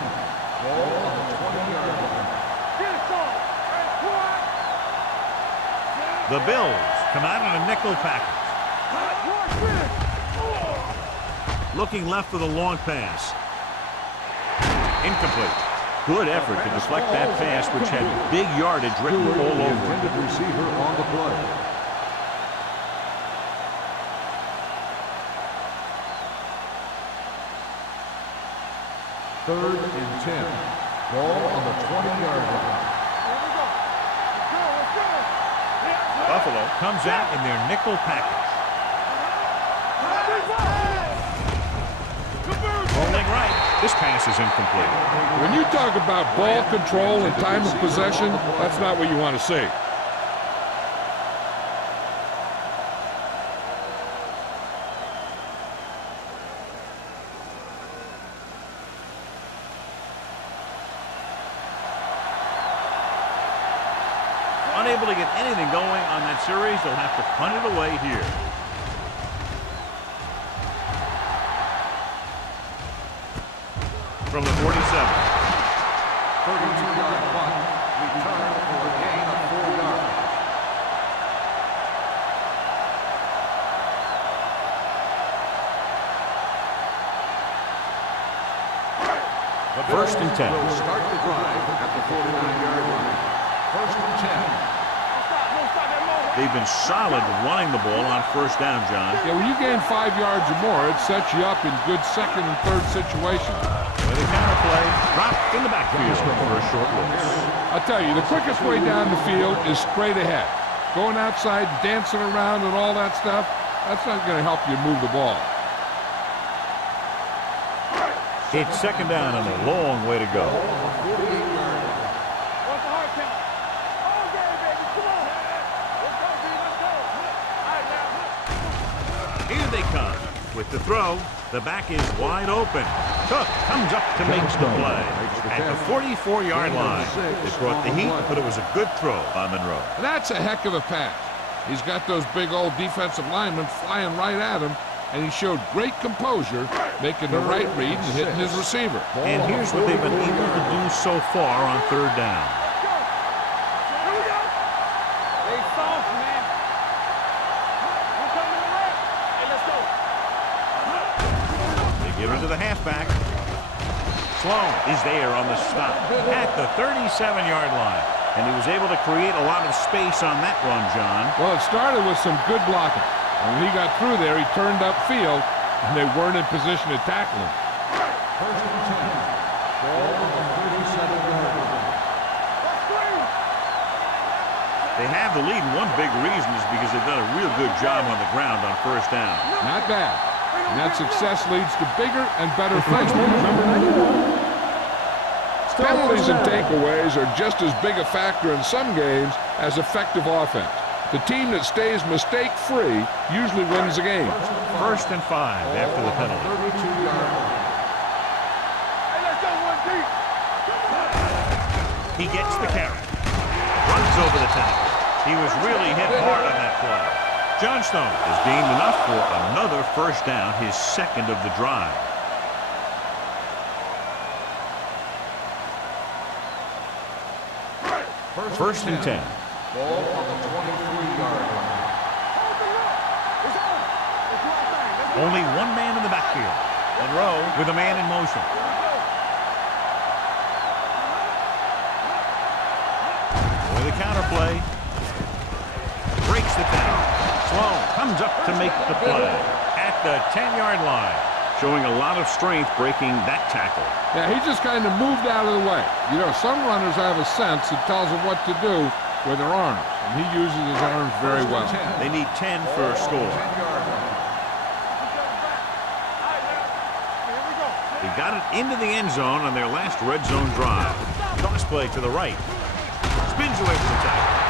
Ball on the 20-yard line. Get it, son. Hey, what? The Bills come out in a nickel package. Watch this. Looking left with a long pass. Incomplete. Good effort to deflect that pass, which had big yardage written all The over it. intended receiver on the play. Third and 10. Ball on the 20-yard line. Here we go. Let's go. Yeah, Buffalo comes out in their nickel package. This pass is incomplete. When you talk about ball control and time of possession, that's not what you want to see. Unable to get anything going on that series, they'll have to punt it away here. From the 47. 32-yard punt. Return for a gain of 4 yards. First and 10. Will start the drive at the 49-yard line. First and 10. They've been solid running the ball on first down, John. Yeah, when you gain 5 yards or more, it sets you up in good second and third situations. With a counterplay, dropped in the backfield for a short loss. I'll tell you, the quickest way down the field is straight ahead. Going outside, dancing around and all that stuff, that's not going to help you move the ball. It's second down and a long way to go. Here they come. With the throw, the back is wide open. Cook comes up to make the play. At the 44-yard line, they brought the heat, but it was a good throw by Monroe. That's a heck of a pass. He's got those big old defensive linemen flying right at him, and he showed great composure, making the right read and hitting his receiver. And here's what they've been able to do so far on third down. Give it to the halfback. Sloan is there on the stop at the 37-yard line. And he was able to create a lot of space on that run, John. Well, it started with some good blocking. When he got through there, he turned upfield, and they weren't in position to tackle him. First and 10. Ball on the 37-yard line. They have the lead, and one big reason is because they've done a real good job on the ground on first down. Not bad. And that success leads to bigger and better things. Number 91. Penalties and takeaways are just as big a factor in some games as effective offense. The team that stays mistake-free usually wins the game. First and 5 after the penalty. 32-yard line. He gets the carry. Runs over the tackle. He was really hit hard on that play. Johnstone has gained enough for another first down, his second of the drive. First and 10. Ball on the 23-yard line. Only one man in the backfield. Monroe with a man in motion. With a counterplay. Breaks it down. Sloan comes up to make the play at the 10-yard line. Showing a lot of strength breaking that tackle. Yeah, he just kind of moved out of the way. You know, some runners have a sense that tells them what to do with their arms, and he uses his arms very well. They need 10 for a score. They got it into the end zone on their last red zone drive. Toss play to the right. Spins away from the tackle.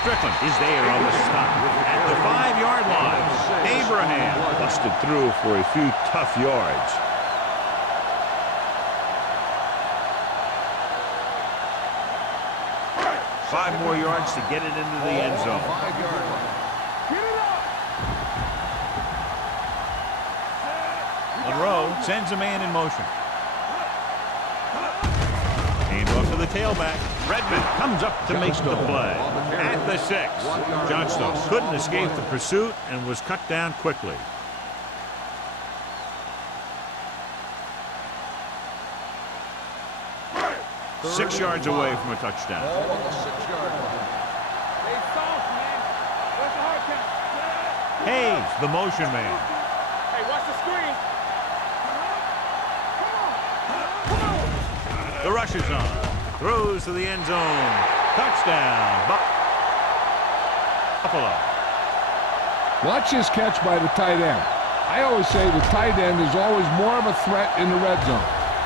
Strickland is there on the stop at the 5-yard line. Abraham busted through for a few tough yards. Five more yards to get it into the end zone. 5-yard line. Monroe sends a man in motion. Hand off to the tailback. Redmond comes up to make the play at the 6. Johnstone couldn't escape the pursuit and was cut down quickly. Six yards away from a touchdown. Ball on the 6-yard line. Hayes, the motion man. Hey, watch the screen. The rush is on. Throws to the end zone. Touchdown. Buffalo. Watch his catch by the tight end. I always say the tight end is always more of a threat in the red zone.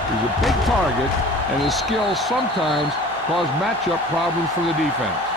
He's a big target, and his skills sometimes cause matchup problems for the defense.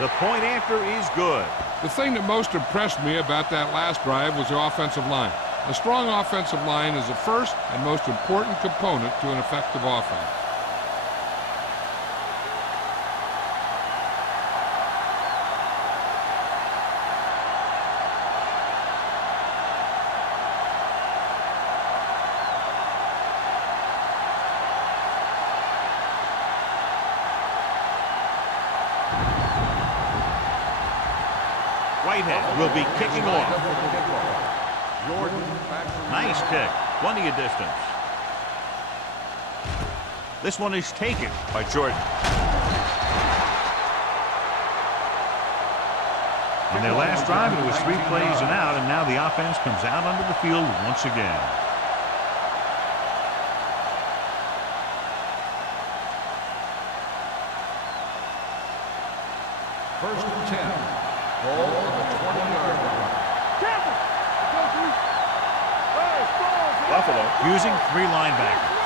The point after is good. The thing that most impressed me about that last drive was the offensive line. A strong offensive line is the first and most important component to an effective offense. Whitehead will be kicking off. Nice kick. Plenty of distance. This one is taken by Jordan. On their last drive, it was 3 plays and out, and now the offense comes out onto the field once again. First and 10. Ball on the 20-yard line. Buffalo using 3 linebackers.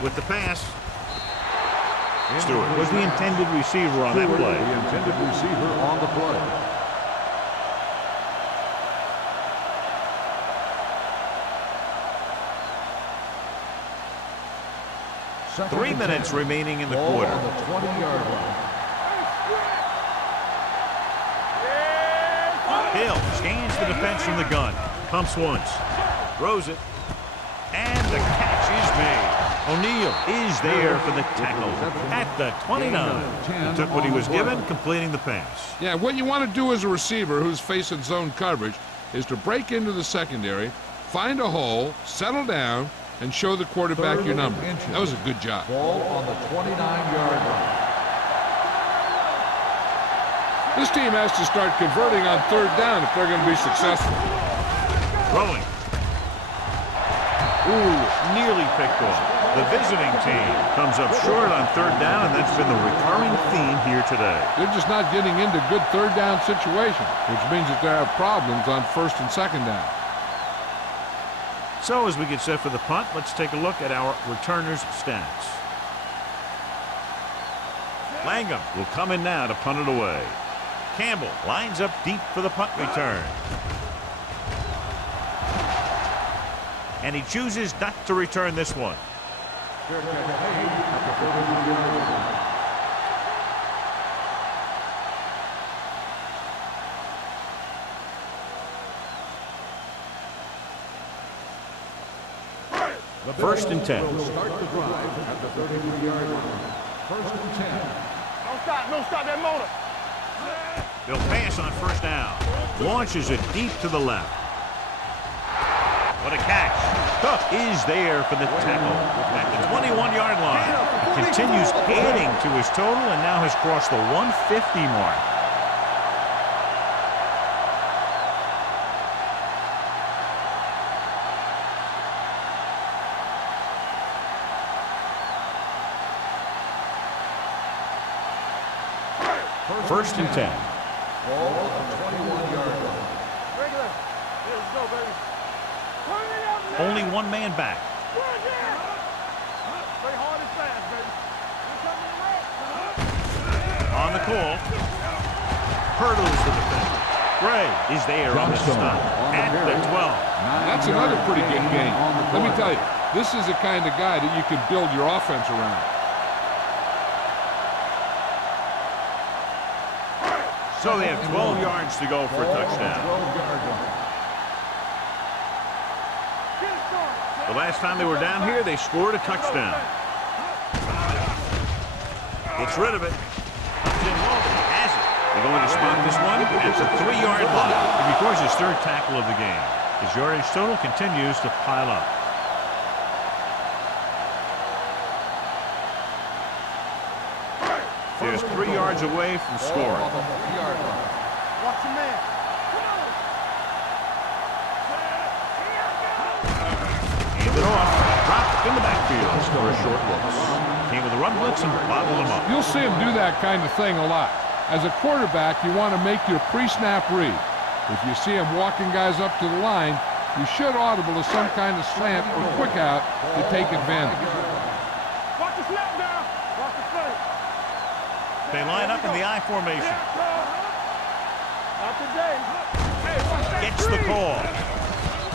With the pass, Stewart was the intended receiver on that play. The intended receiver on the play. Second 3 minutes remaining in the ball quarter. on the 20-yard line. Hill scans the defense from the gun. Pumps once. Throws it. And the catch is made. O'Neal is there for the tackle at the 29. He took what he was given, completing the pass. Yeah, what you want to do as a receiver who's facing zone coverage is to break into the secondary, find a hole, settle down, and show the quarterback your number. That was a good job. Ball on the 29-yard line. This team has to start converting on 3rd down if they're going to be successful. Throwing. Ooh, nearly picked off. The visiting team comes up short on 3rd down, and that's been the recurring theme here today. They're just not getting into good 3rd down situations, which means that they have problems on 1st and 2nd down. So as we get set for the punt, let's take a look at our returners' stats. Langham will come in now to punt it away. Campbell lines up deep for the punt return. And he chooses not to return this one. First and 10. Start the drive at the 33-yard line. First and 10. Don't stop that motor. They'll pass on 1st down. Launches it deep to the left. What a catch. Cook is there for the tackle at the 21-yard line. He continues adding to his total and now has crossed the 150 mark. First and 10. Ball on the 21-yard line. Regular. Let's go, baby. Turn it up. Only 1 man back. Play hard and fast, baby. On the call. Hurdles the defender. Gray is there on the stop at the 12. That's another pretty good game. Let me tell you, this is the kind of guy that you can build your offense around. So they have 12 yards to go for a touchdown. The last time they were down here, they scored a touchdown. Gets rid of it. Comes in low. They're going to spot this one at the 3-yard line. He records his 3rd tackle of the game. His yardage total continues to pile up. There's 3 yards away from scoring. Watch your man. Hand it off. Dropped in the backfield for a short loss. Came with a run blitz and bottled him up. You'll see him do that kind of thing a lot. As a quarterback, you want to make your pre-snap read. If you see him walking guys up to the line, you should audible to some kind of slant or quick out to take advantage. Watch the snap now. Watch the play. They line up in the I formation. Not today. Hey, watch that Gets the screen. call.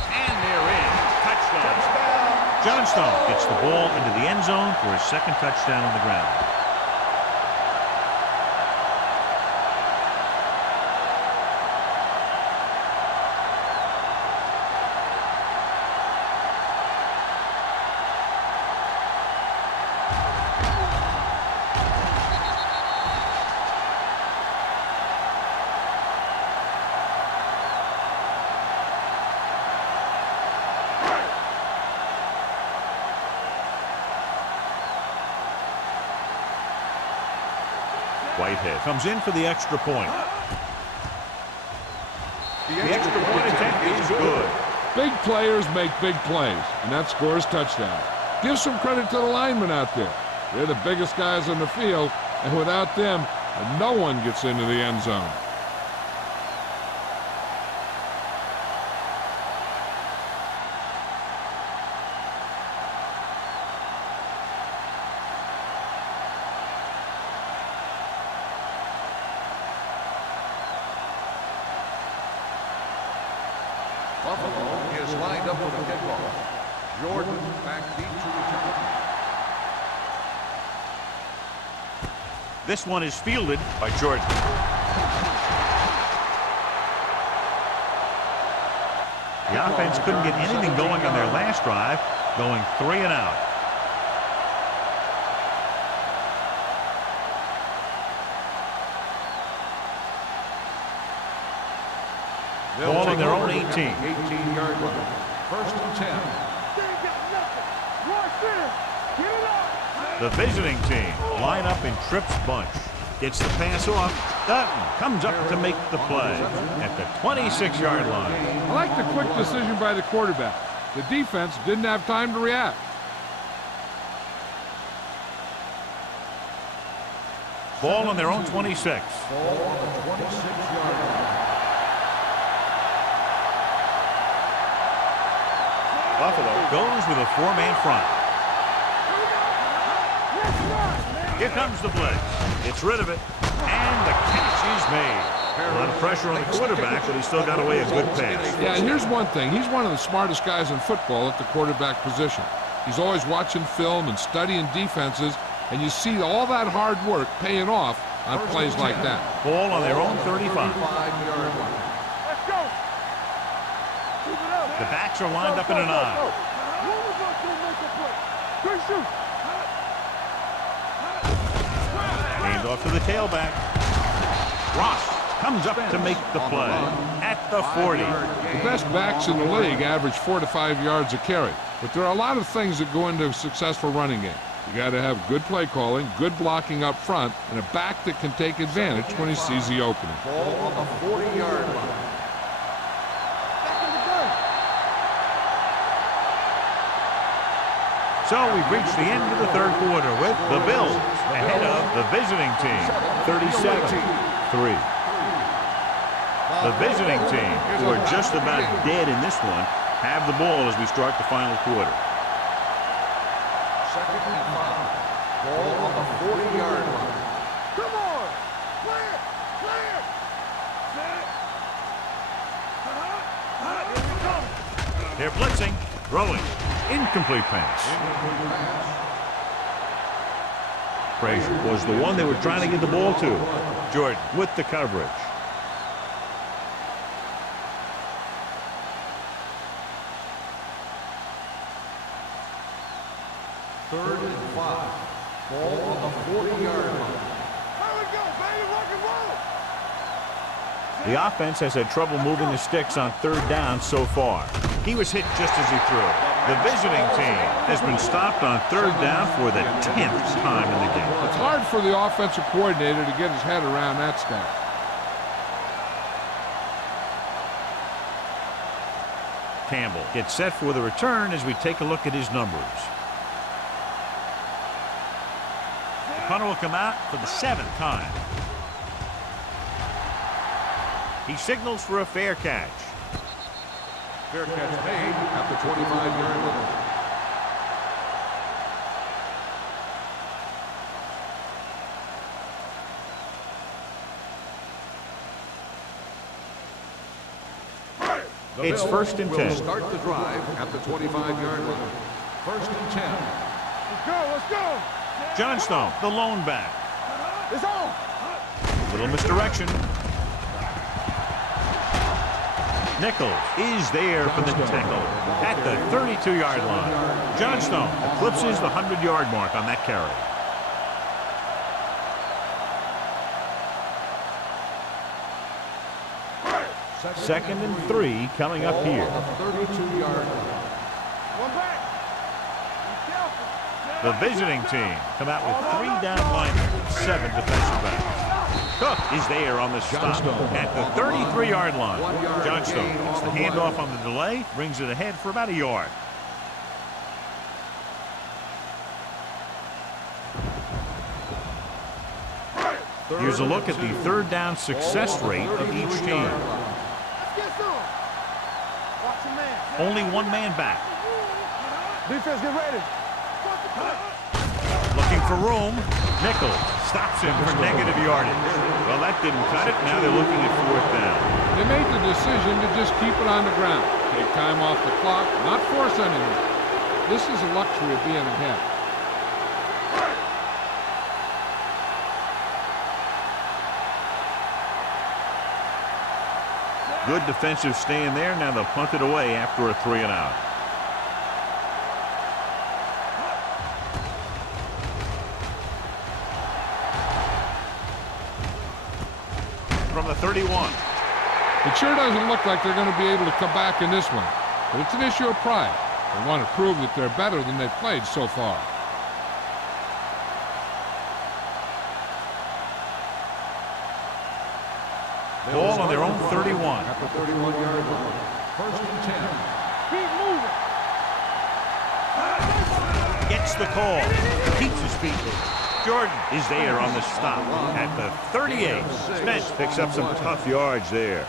And they're in. Touchdown. Johnstone gets the ball into the end zone for his 2nd touchdown on the ground. Whitehead comes in for the extra point. The extra point attempt is good. Big players make big plays, and that scores touchdowns. Give some credit to the linemen out there. They're the biggest guys on the field, and without them, no one gets into the end zone. Buffalo is lined up for the kickoff. Jordan back deep to return. This one is fielded by Jordan. The offense couldn't get anything going on their last drive, going 3 and out. Ball on their own 18. 18-yard line. 1st and 10. They ain't got nothing. Watch this. Get it up. The visiting team line up in Tripp's bunch. Gets the pass off. Dutton comes up to make the play at the 26-yard line. I like the quick decision by the quarterback. The defense didn't have time to react. Ball on their own 26. Ball on the 26-yard line. Buffalo goes with a 4-man front. Here comes the blitz. Gets rid of it, and the catch is made. A lot of pressure on the quarterback, but he still got away a good pass. Yeah, and here's one thing. He's one of the smartest guys in football at the quarterback position. He's always watching film and studying defenses, and you see all that hard work paying off on plays like that. Ball on their own 35. 35-yard line. Let's go. Keep it up. The backs are lined up in an I. Good shoot. Hand off to the tailback. Ross comes up to make the play at the 40. The best backs in the league average 4 to 5 yards a carry, but there are a lot of things that go into a successful running game. You got to have good play calling, good blocking up front, and a back that can take advantage when he sees the opening. Ball on the 40-yard line. So we've reached the end of the 3rd quarter with the Bills ahead of the visiting team, 37-3. The visiting team, who are just about dead in this one, have the ball as we start the final quarter. 2nd and 5. Ball on the 40-yard line. Come on. Play it. Play it. Here we come. They're blitzing, throwing. Incomplete pass. Frazier was the one they were trying to get the ball to. Jordan with the coverage. Third and 5. Ball on the 40-yard line. Here we go, baby. Rock and roll. The offense has had trouble moving the sticks on third down so far. He was hit just as he threw. The visiting team has been stopped on third down for the 10th time in the game. It's hard for the offensive coordinator to get his head around that stat. Campbell gets set for the return as we take a look at his numbers. The punter will come out for the 7th time. He signals for a fair catch. Fair catch made at the 25-yard line. It's 1st and 10. Will start the drive at the 25-yard line. 1st and 10. Let's go, let's go. Johnstone, the lone back. It's on. Little misdirection. Nichols is there for the tackle at the 32-yard line. Johnstone eclipses the 100-yard mark on that carry. Second and 3 coming up here. 32-yard line. One back. Be careful. The visiting team come out with 3 down linemen, 7 defensive backs. Cook is there on the stop at the 33-yard line. Johnstone gets the handoff on the delay, brings it ahead for about a yard. Here's a look at the third down success rate of each team. Let's get some. Watch your man. Only one man back. Defense, get ready. Looking for room. Nichols stops him for negative yardage. Well, that didn't cut it. Now they're looking at 4th down. They made the decision to just keep it on the ground. Take time off the clock, not force anything. This is a luxury of being ahead. Good defensive stand there. Now they'll punt it away after a 3 and out. From the 31. It sure doesn't look like they're going to be able to come back in this one, but it's an issue of pride. They want to prove that they're better than they've played so far. Ball on their own 31. At the 31-yard line. 1st and 10. Keep moving. Gets the call. Keeps his feet moving. Jordan is there on the stop at the 38. Spence picks up some tough yards there.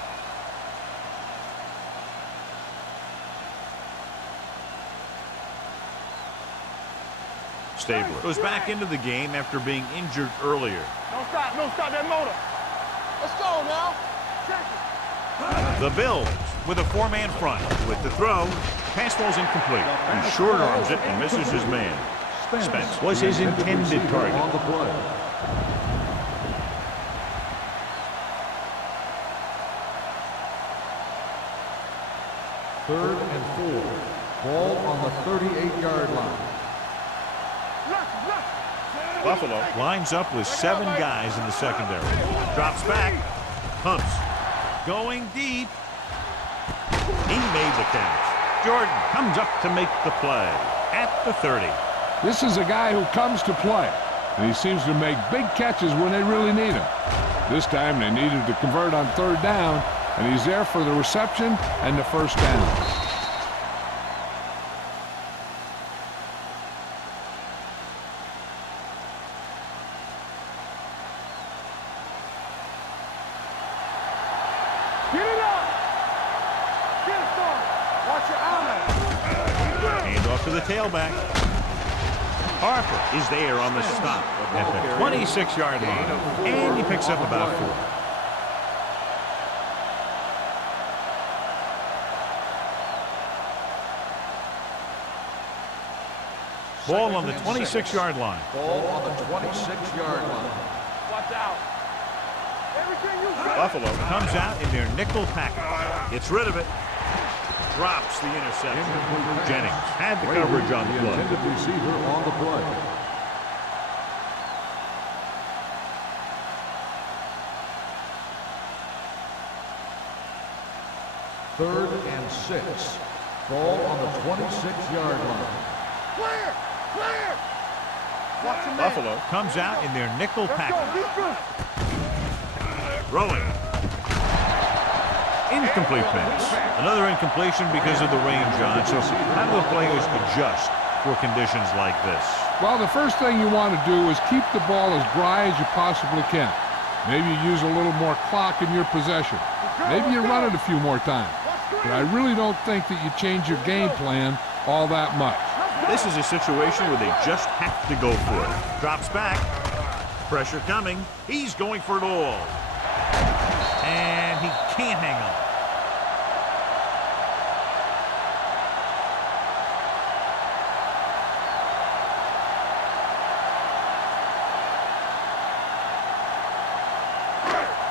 Stabler goes back into the game after being injured earlier. Don't stop that motor. Let's go now. Check it. The Bills with a 4-man front. With the throw, pass ball's incomplete. He short arms it and misses his man. Spence was his intended target. On the play. Third and 4. Ball on the 38-yard line. Buffalo lines up with 7 guys in the secondary. Drops back. Pumps. Going deep. He made the catch. Jordan comes up to make the play at the 30. This is a guy who comes to play, and he seems to make big catches when they really need him. This time they needed to convert on third down, and he's there for the reception and the first down. Get it up. Get it started. Watch your eyes. Hand off to the tailback. Harper is there on the stop at the 26-yard line, and he picks up about 4. Ball on the 26-yard line. Ball on the 26-yard line. Watch out. Everything you got. Buffalo comes out in their nickel package. Gets rid of it. Drops the interception. Jennings had the coverage on the The play. intended receiver on the play. 3rd and 6. Ball on the 26-yard line. Clear! Clear! Watch your man. Buffalo comes out in their nickel Let's go, package. defense. Throwing. Incomplete pass. Another incompletion because of the rain, John. So how do the players adjust for conditions like this? Well, the first thing you want to do is keep the ball as dry as you possibly can. Maybe you use a little more clock in your possession. Maybe you run it a few more times. But I really don't think that you change your game plan all that much. This is a situation where they just have to go for it. Drops back. Pressure coming. He's going for it all. And he can't hang on.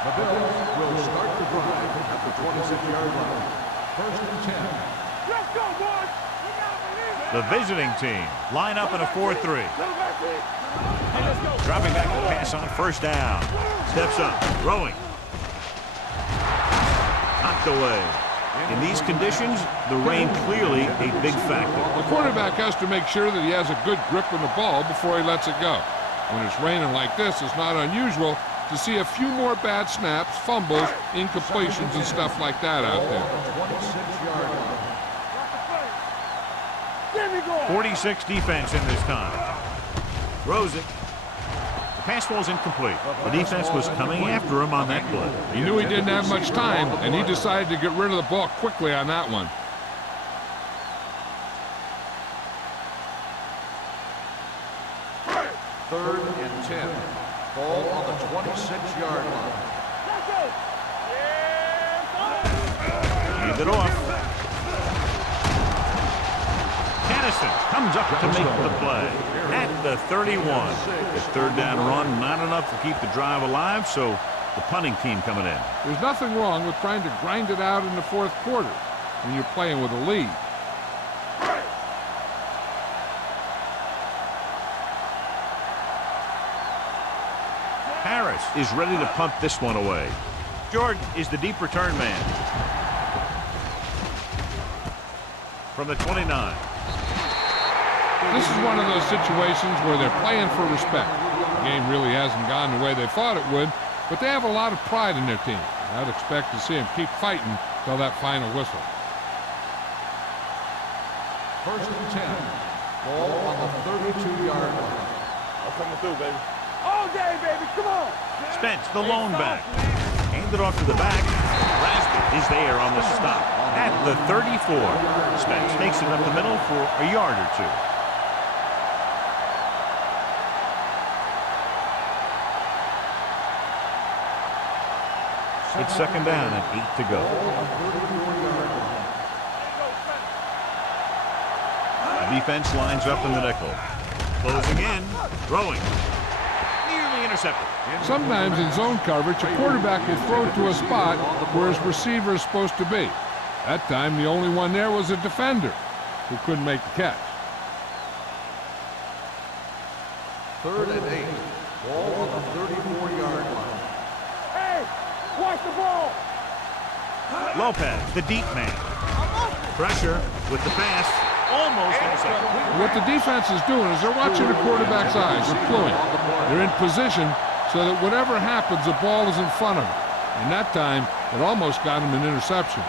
The Bills will start the drive at the 26-yard line. 1st and 10. Let's go, boys. The visiting team line up in a 4-3. Little back kick. Hey, let's go. Dropping back to pass on 1st down. Steps up, throwing. Knocked away. In these conditions, the rain clearly a big factor. The quarterback has to make sure that he has a good grip on the ball before he lets it go. When it's raining like this, it's not unusual to see a few more bad snaps, fumbles, incompletions, and stuff like that out there. 46 defense in this time. Throws it. The pass ball's incomplete. The defense was coming after him on that play. He knew he didn't have much time, and he decided to get rid of the ball quickly on that one. Third and 10. Ball on the 26-yard line. Hand it off. Madison comes up to make the play at the 31. The 3rd down run, not enough to keep the drive alive, so the punting team coming in. There's nothing wrong with trying to grind it out in the 4th quarter when you're playing with a lead. Harris is ready to punt this one away. Jordan is the deep return man. From the 29. This is one of those situations where they're playing for respect. The game really hasn't gone the way they thought it would, but they have a lot of pride in their team. I'd expect to see them keep fighting till that final whistle. 1st and 10. Ball on the 32-yard line. I'm coming through, baby. All day, baby. Come on. Spence, the lone back. Hand it off to the back. Raskin is there on the stop at the 34. Spence takes it up the middle for a yard or two. It's 2nd down and 8 to go. The defense lines up in the nickel. Closing in, throwing. Nearly intercepted. Sometimes in zone coverage, a quarterback will throw to a spot where his receiver is supposed to be. That time, the only one there was a defender who couldn't make the catch. 3rd and 8. Ball on the 34-yard line. Hey, watch the ball. Lopez, the deep man. Pressure with the pass. Almost intercepted. What the defense is doing is they're watching the quarterback's eyes. They're fluent. They're in position so that whatever happens, the ball is in front of them. And that time, it almost got him an interception.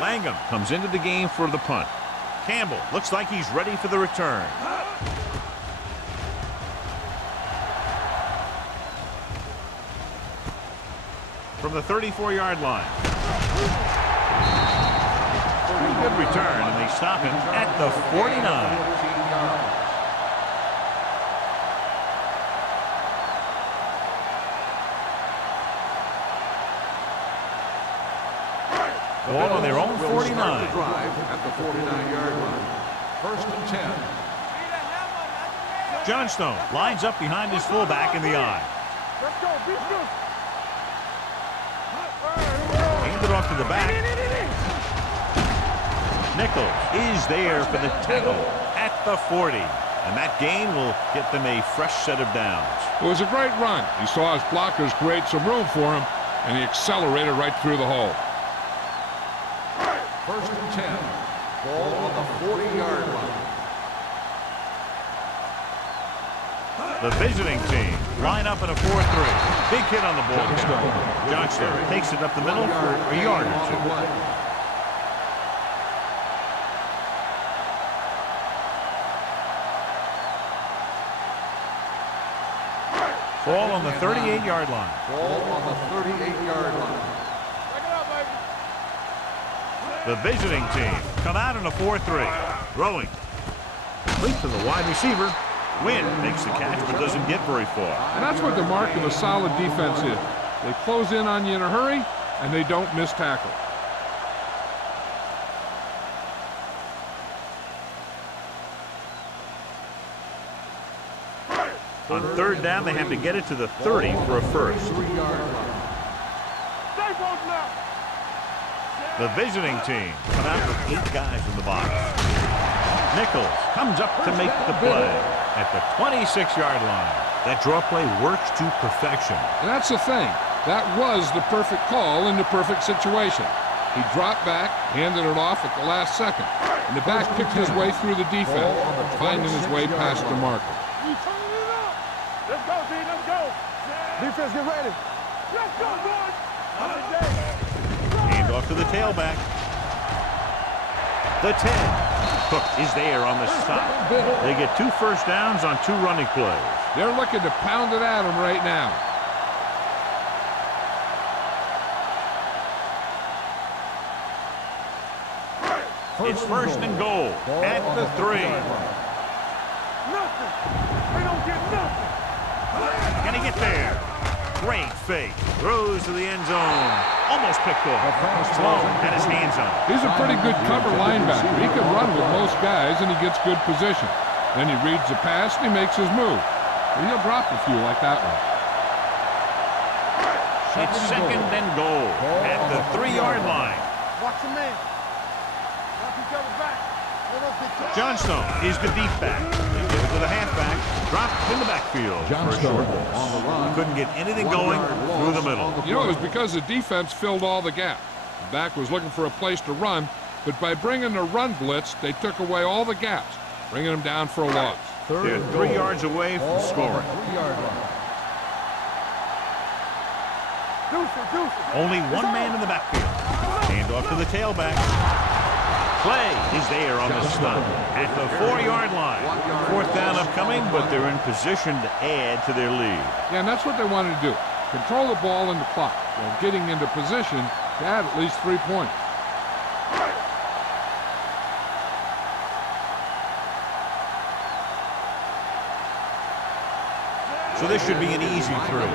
Langham comes into the game for the punt. Campbell looks like he's ready for the return. From the 34-yard line. Pretty good return, and they stop him at the 49. Ball on their own 49. Drive at the 49-yard line. 1st and 10. Johnstone lines up behind his fullback in the eye. Let's go. Beat this. Hand it off to the back. Nichols is there for the tackle at the 40. And that gain will get them a fresh set of downs. It was a great run. He saw his blockers create some room for him, and he accelerated right through the hole. First and 10. Ball on the 40-yard line. The visiting team line up in a 4-3. Big hit on the ball. Johnstone takes it up the middle for a yard or two. Ball on the 38-yard line. Ball on the 38-yard line. Back it up, baby. The visiting team come out in a 4-3. Throwing. Complete to the wide receiver. Wynn makes the catch but doesn't get very far. And that's what the mark of a solid defense is. They close in on you in a hurry, and they don't miss tackle. On third down, they have to get it to the 30 for a first. Stay close now. The visiting team come out with 8 guys in the box. Nichols comes up to make the play at the 26-yard line. That draw play works to perfection. And that's the thing. That was the perfect call in the perfect situation. He dropped back, handed it off at the last second, and the back picked his way through the defense, finding his way past the marker. You turn it up. Let's go, D. Let's go. Defense, get ready. Let's go, boys. Hand off to the tailback. The 10. Cook is there on the stop. They get 2 first downs on 2 running plays. They're looking to pound it at him right now. It's first and goal at the 3. Nothing. They don't get nothing. Can he get there? Great fake. Throws to the end zone. Almost picked off. Sloan had his hands on it. He's a pretty good cover linebacker. He can run with most guys, and he gets good position. Then he reads the pass, and he makes his move. But he'll drop a few like that one. It's second and goal at the 3-yard line. Watch the man. Watch each other back. Johnstone is the deep back. They give it to the halfback. Dropped in the backfield for a short loss. Couldn't get anything going through the middle. You know, it was because the defense filled all the gaps. The back was looking for a place to run, but by bringing the run blitz, they took away all the gaps, bringing them down for a loss. They're 3 yards away from scoring. Only one man in the backfield. Hand off to the tailback. Play is there on the stunt at the 4-yard line. 4th down upcoming, but they're in position to add to their lead. Yeah, and that's what they wanted to do. Control the ball in the clock while getting into position to add at least 3 points. So this should be an easy 3.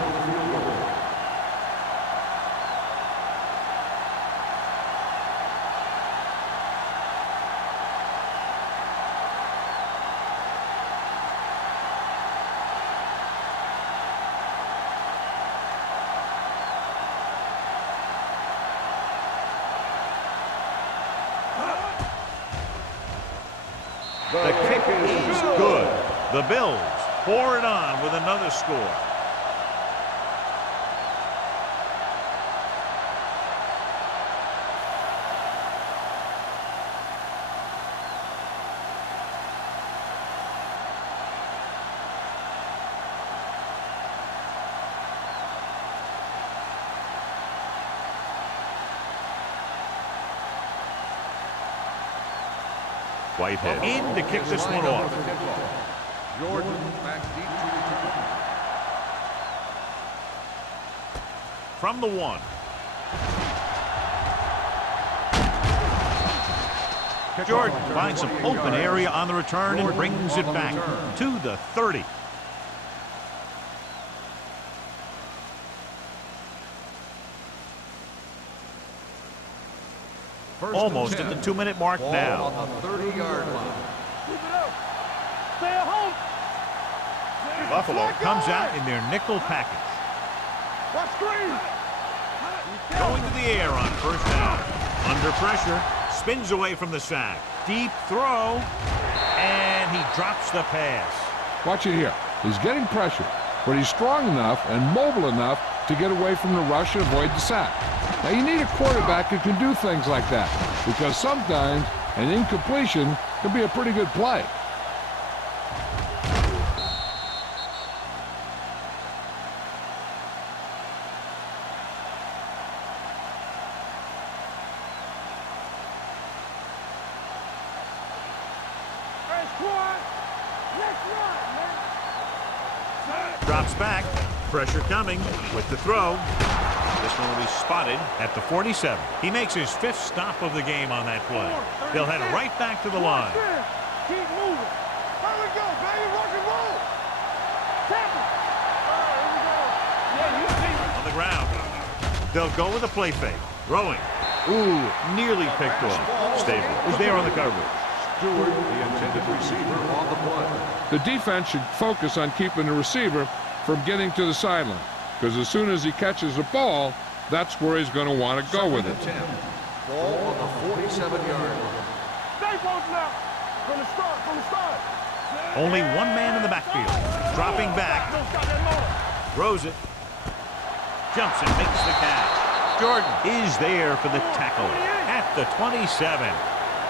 The kick is good. The Bills pour it on with another score. Whitehead in to kick this one off. Jordan back deep to return. From the 1. Jordan finds some open area on the return and brings it back to the 30. Almost at the 2-minute mark now. On the 30-yard line. Keep it up. Stay at home. Buffalo comes out in their nickel package. Watch screen. Going to the air on first down. Under pressure. Spins away from the sack. Deep throw. And he drops the pass. Watch it here. He's getting pressure, but he's strong enough and mobile enough to get away from the rush and avoid the sack. Now, you need a quarterback who can do things like that, because sometimes an incompletion can be a pretty good play. Drops back. Pressure coming with the throw. This one will be spotted at the 47. He makes his 5th stop of the game on that play. They'll head right back to the line. Keep moving. Here we go, baby. Rock and roll. Tap it. Here we go. Yeah, On the ground. They'll go with a play fake. Throwing. Ooh, nearly picked off. Stable is there on the coverage. Stewart, the intended receiver, on the play. The defense should focus on keeping the receiver from getting to the sideline, because as soon as he catches the ball, that's where he's going to want to go with it. 10. Ball on the 47-yard line. Stay close now. From the start. Only one man in the backfield. Dropping back. Throws it. Jumps and makes the catch. Jordan is there for the tackle at the 27.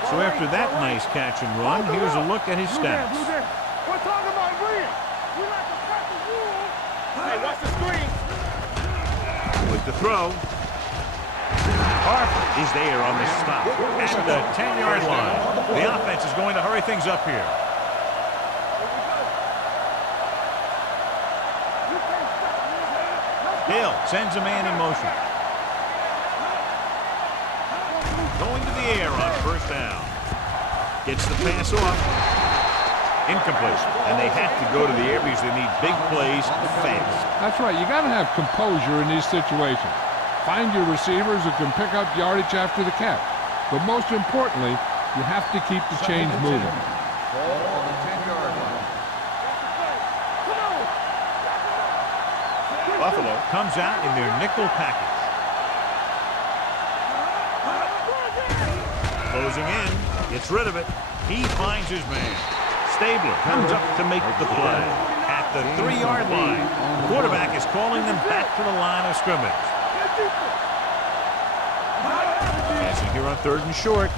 So after that nice catch and run, here's a look at his stats. We're talking about Green. We like to practice rules. Hey, watch the screen. With the throw. Harper is there on the stop at the 10-yard line. The offense is going to hurry things up here. Hill sends a man in motion. Going to the air on 1st down. Gets the pass off. Incomplete. And they have to go to the air because they need big plays fast. That's right. You got to have composure in these situations. Find your receivers who can pick up yardage after the catch. But most importantly, you have to keep the chains moving. Ball on the 10-yard line. Buffalo comes out in their nickel package. Closing in. Gets rid of it. He finds his man. Stabler comes up to make the play. At the 3-yard line, the quarterback is calling them back to the line of scrimmage. Passing here on 3rd and short.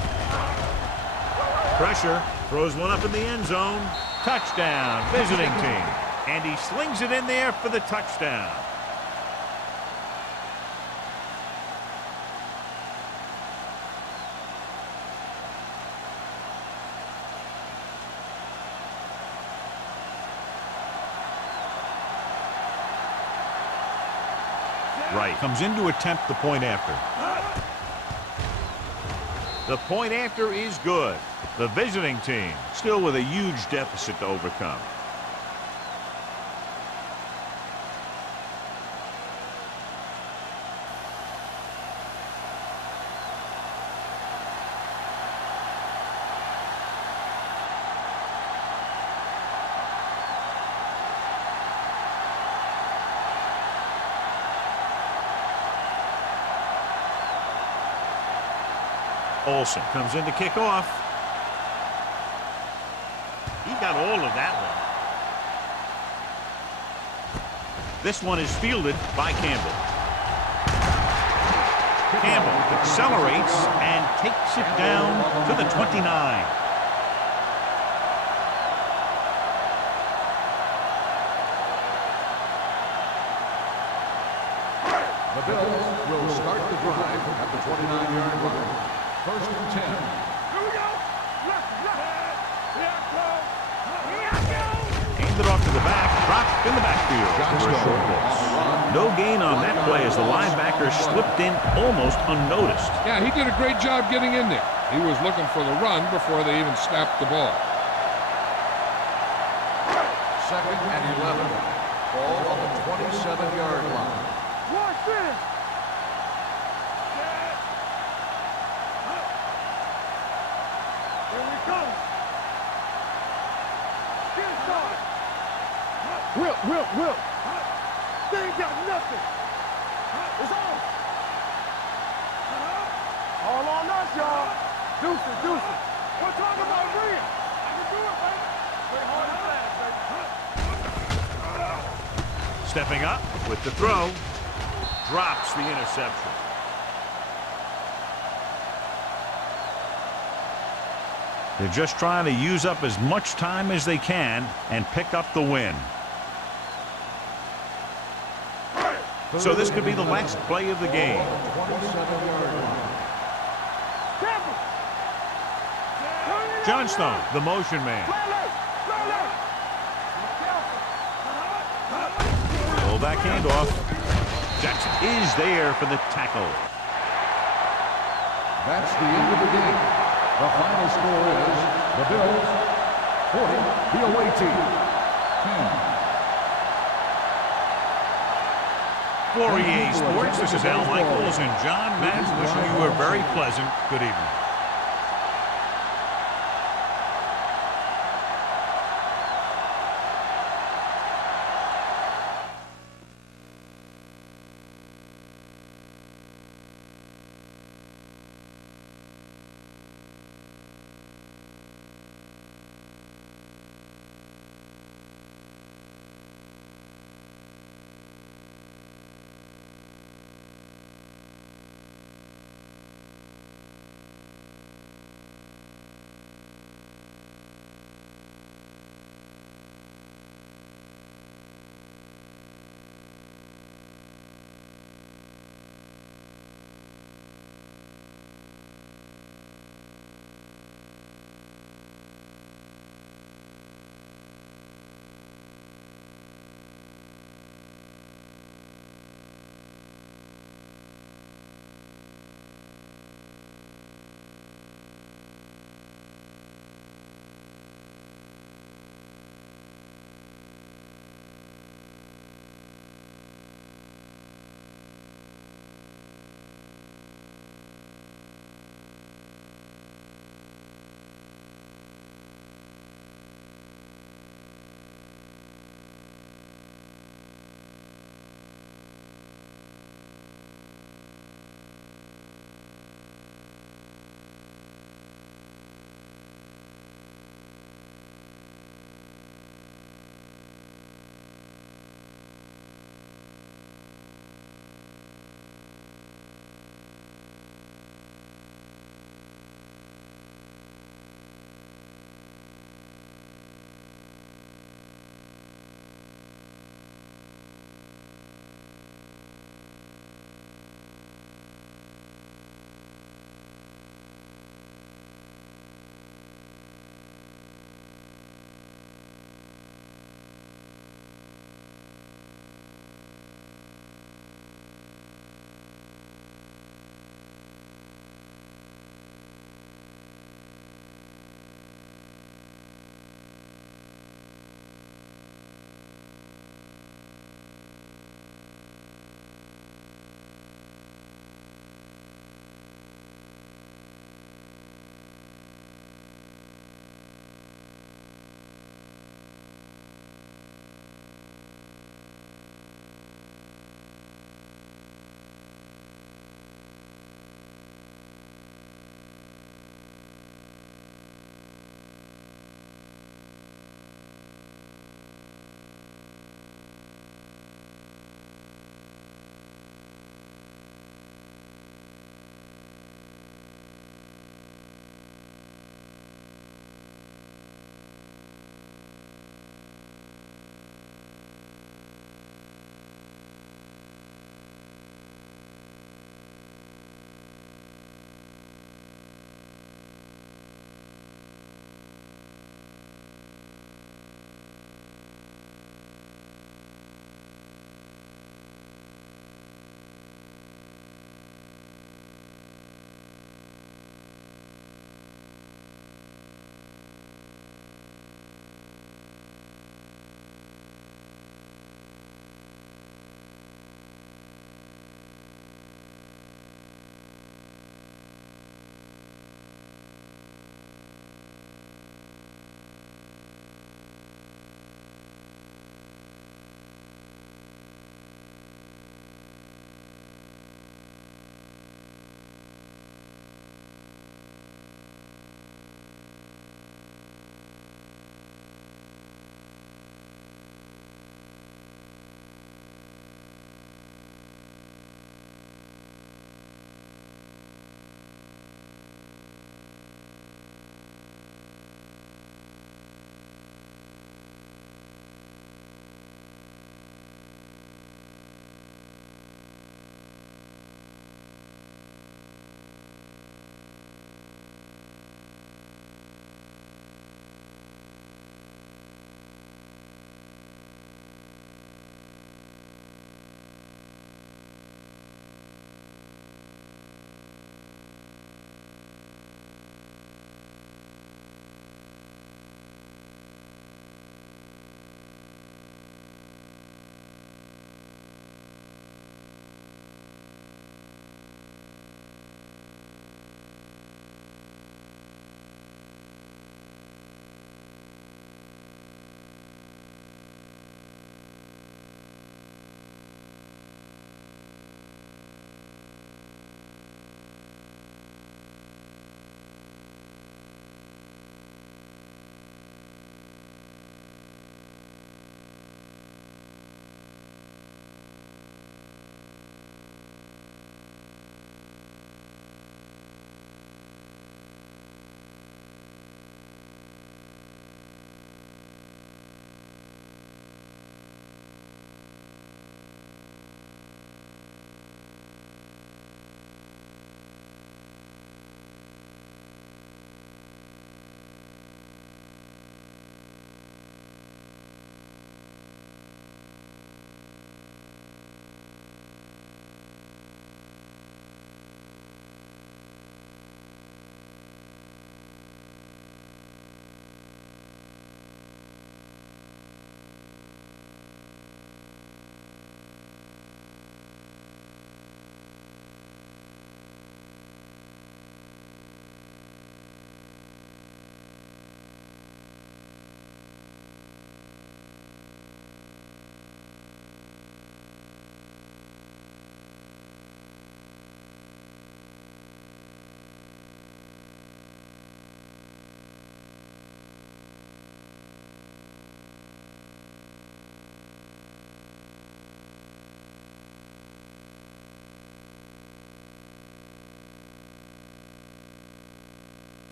Pressure. Throws one up in the end zone. Touchdown, visiting team. And he slings it in there for the touchdown. Right. Comes in to attempt the point after. The point after is good. The visiting team still with a huge deficit to overcome. Olsen comes in to kick off. He got all of that one. This one is fielded by Campbell. Campbell accelerates and takes it down to the 29. The Bills will start the drive at the 29-yard line. 1st and 10. Here we go. Left. Here I go. Handed off to the back, dropped in the backfield for a short loss. No gain on that play as the linebacker slipped in almost unnoticed. Yeah, he did a great job getting in there. He was looking for the run before they even snapped the ball. 2nd and 11. Ball on the 27-yard line. Watch this. Here we go. Get started. Whip. They ain't got nothing. It's off. All on us, y'all. Deuces. We're talking about Green. Stepping up with the throw. Drops the interception. They're just trying to use up as much time as they can and pick up the win. So this could be the last play of the game. 27-yard line. Johnstone, the motion man. Pull back handoff. Jackson is there for the tackle. That's the end of the game. The final score is the Bills 40, the away team 10. For EA Sports, this is Al Michaels and John Madden wishing you a very pleasant good evening.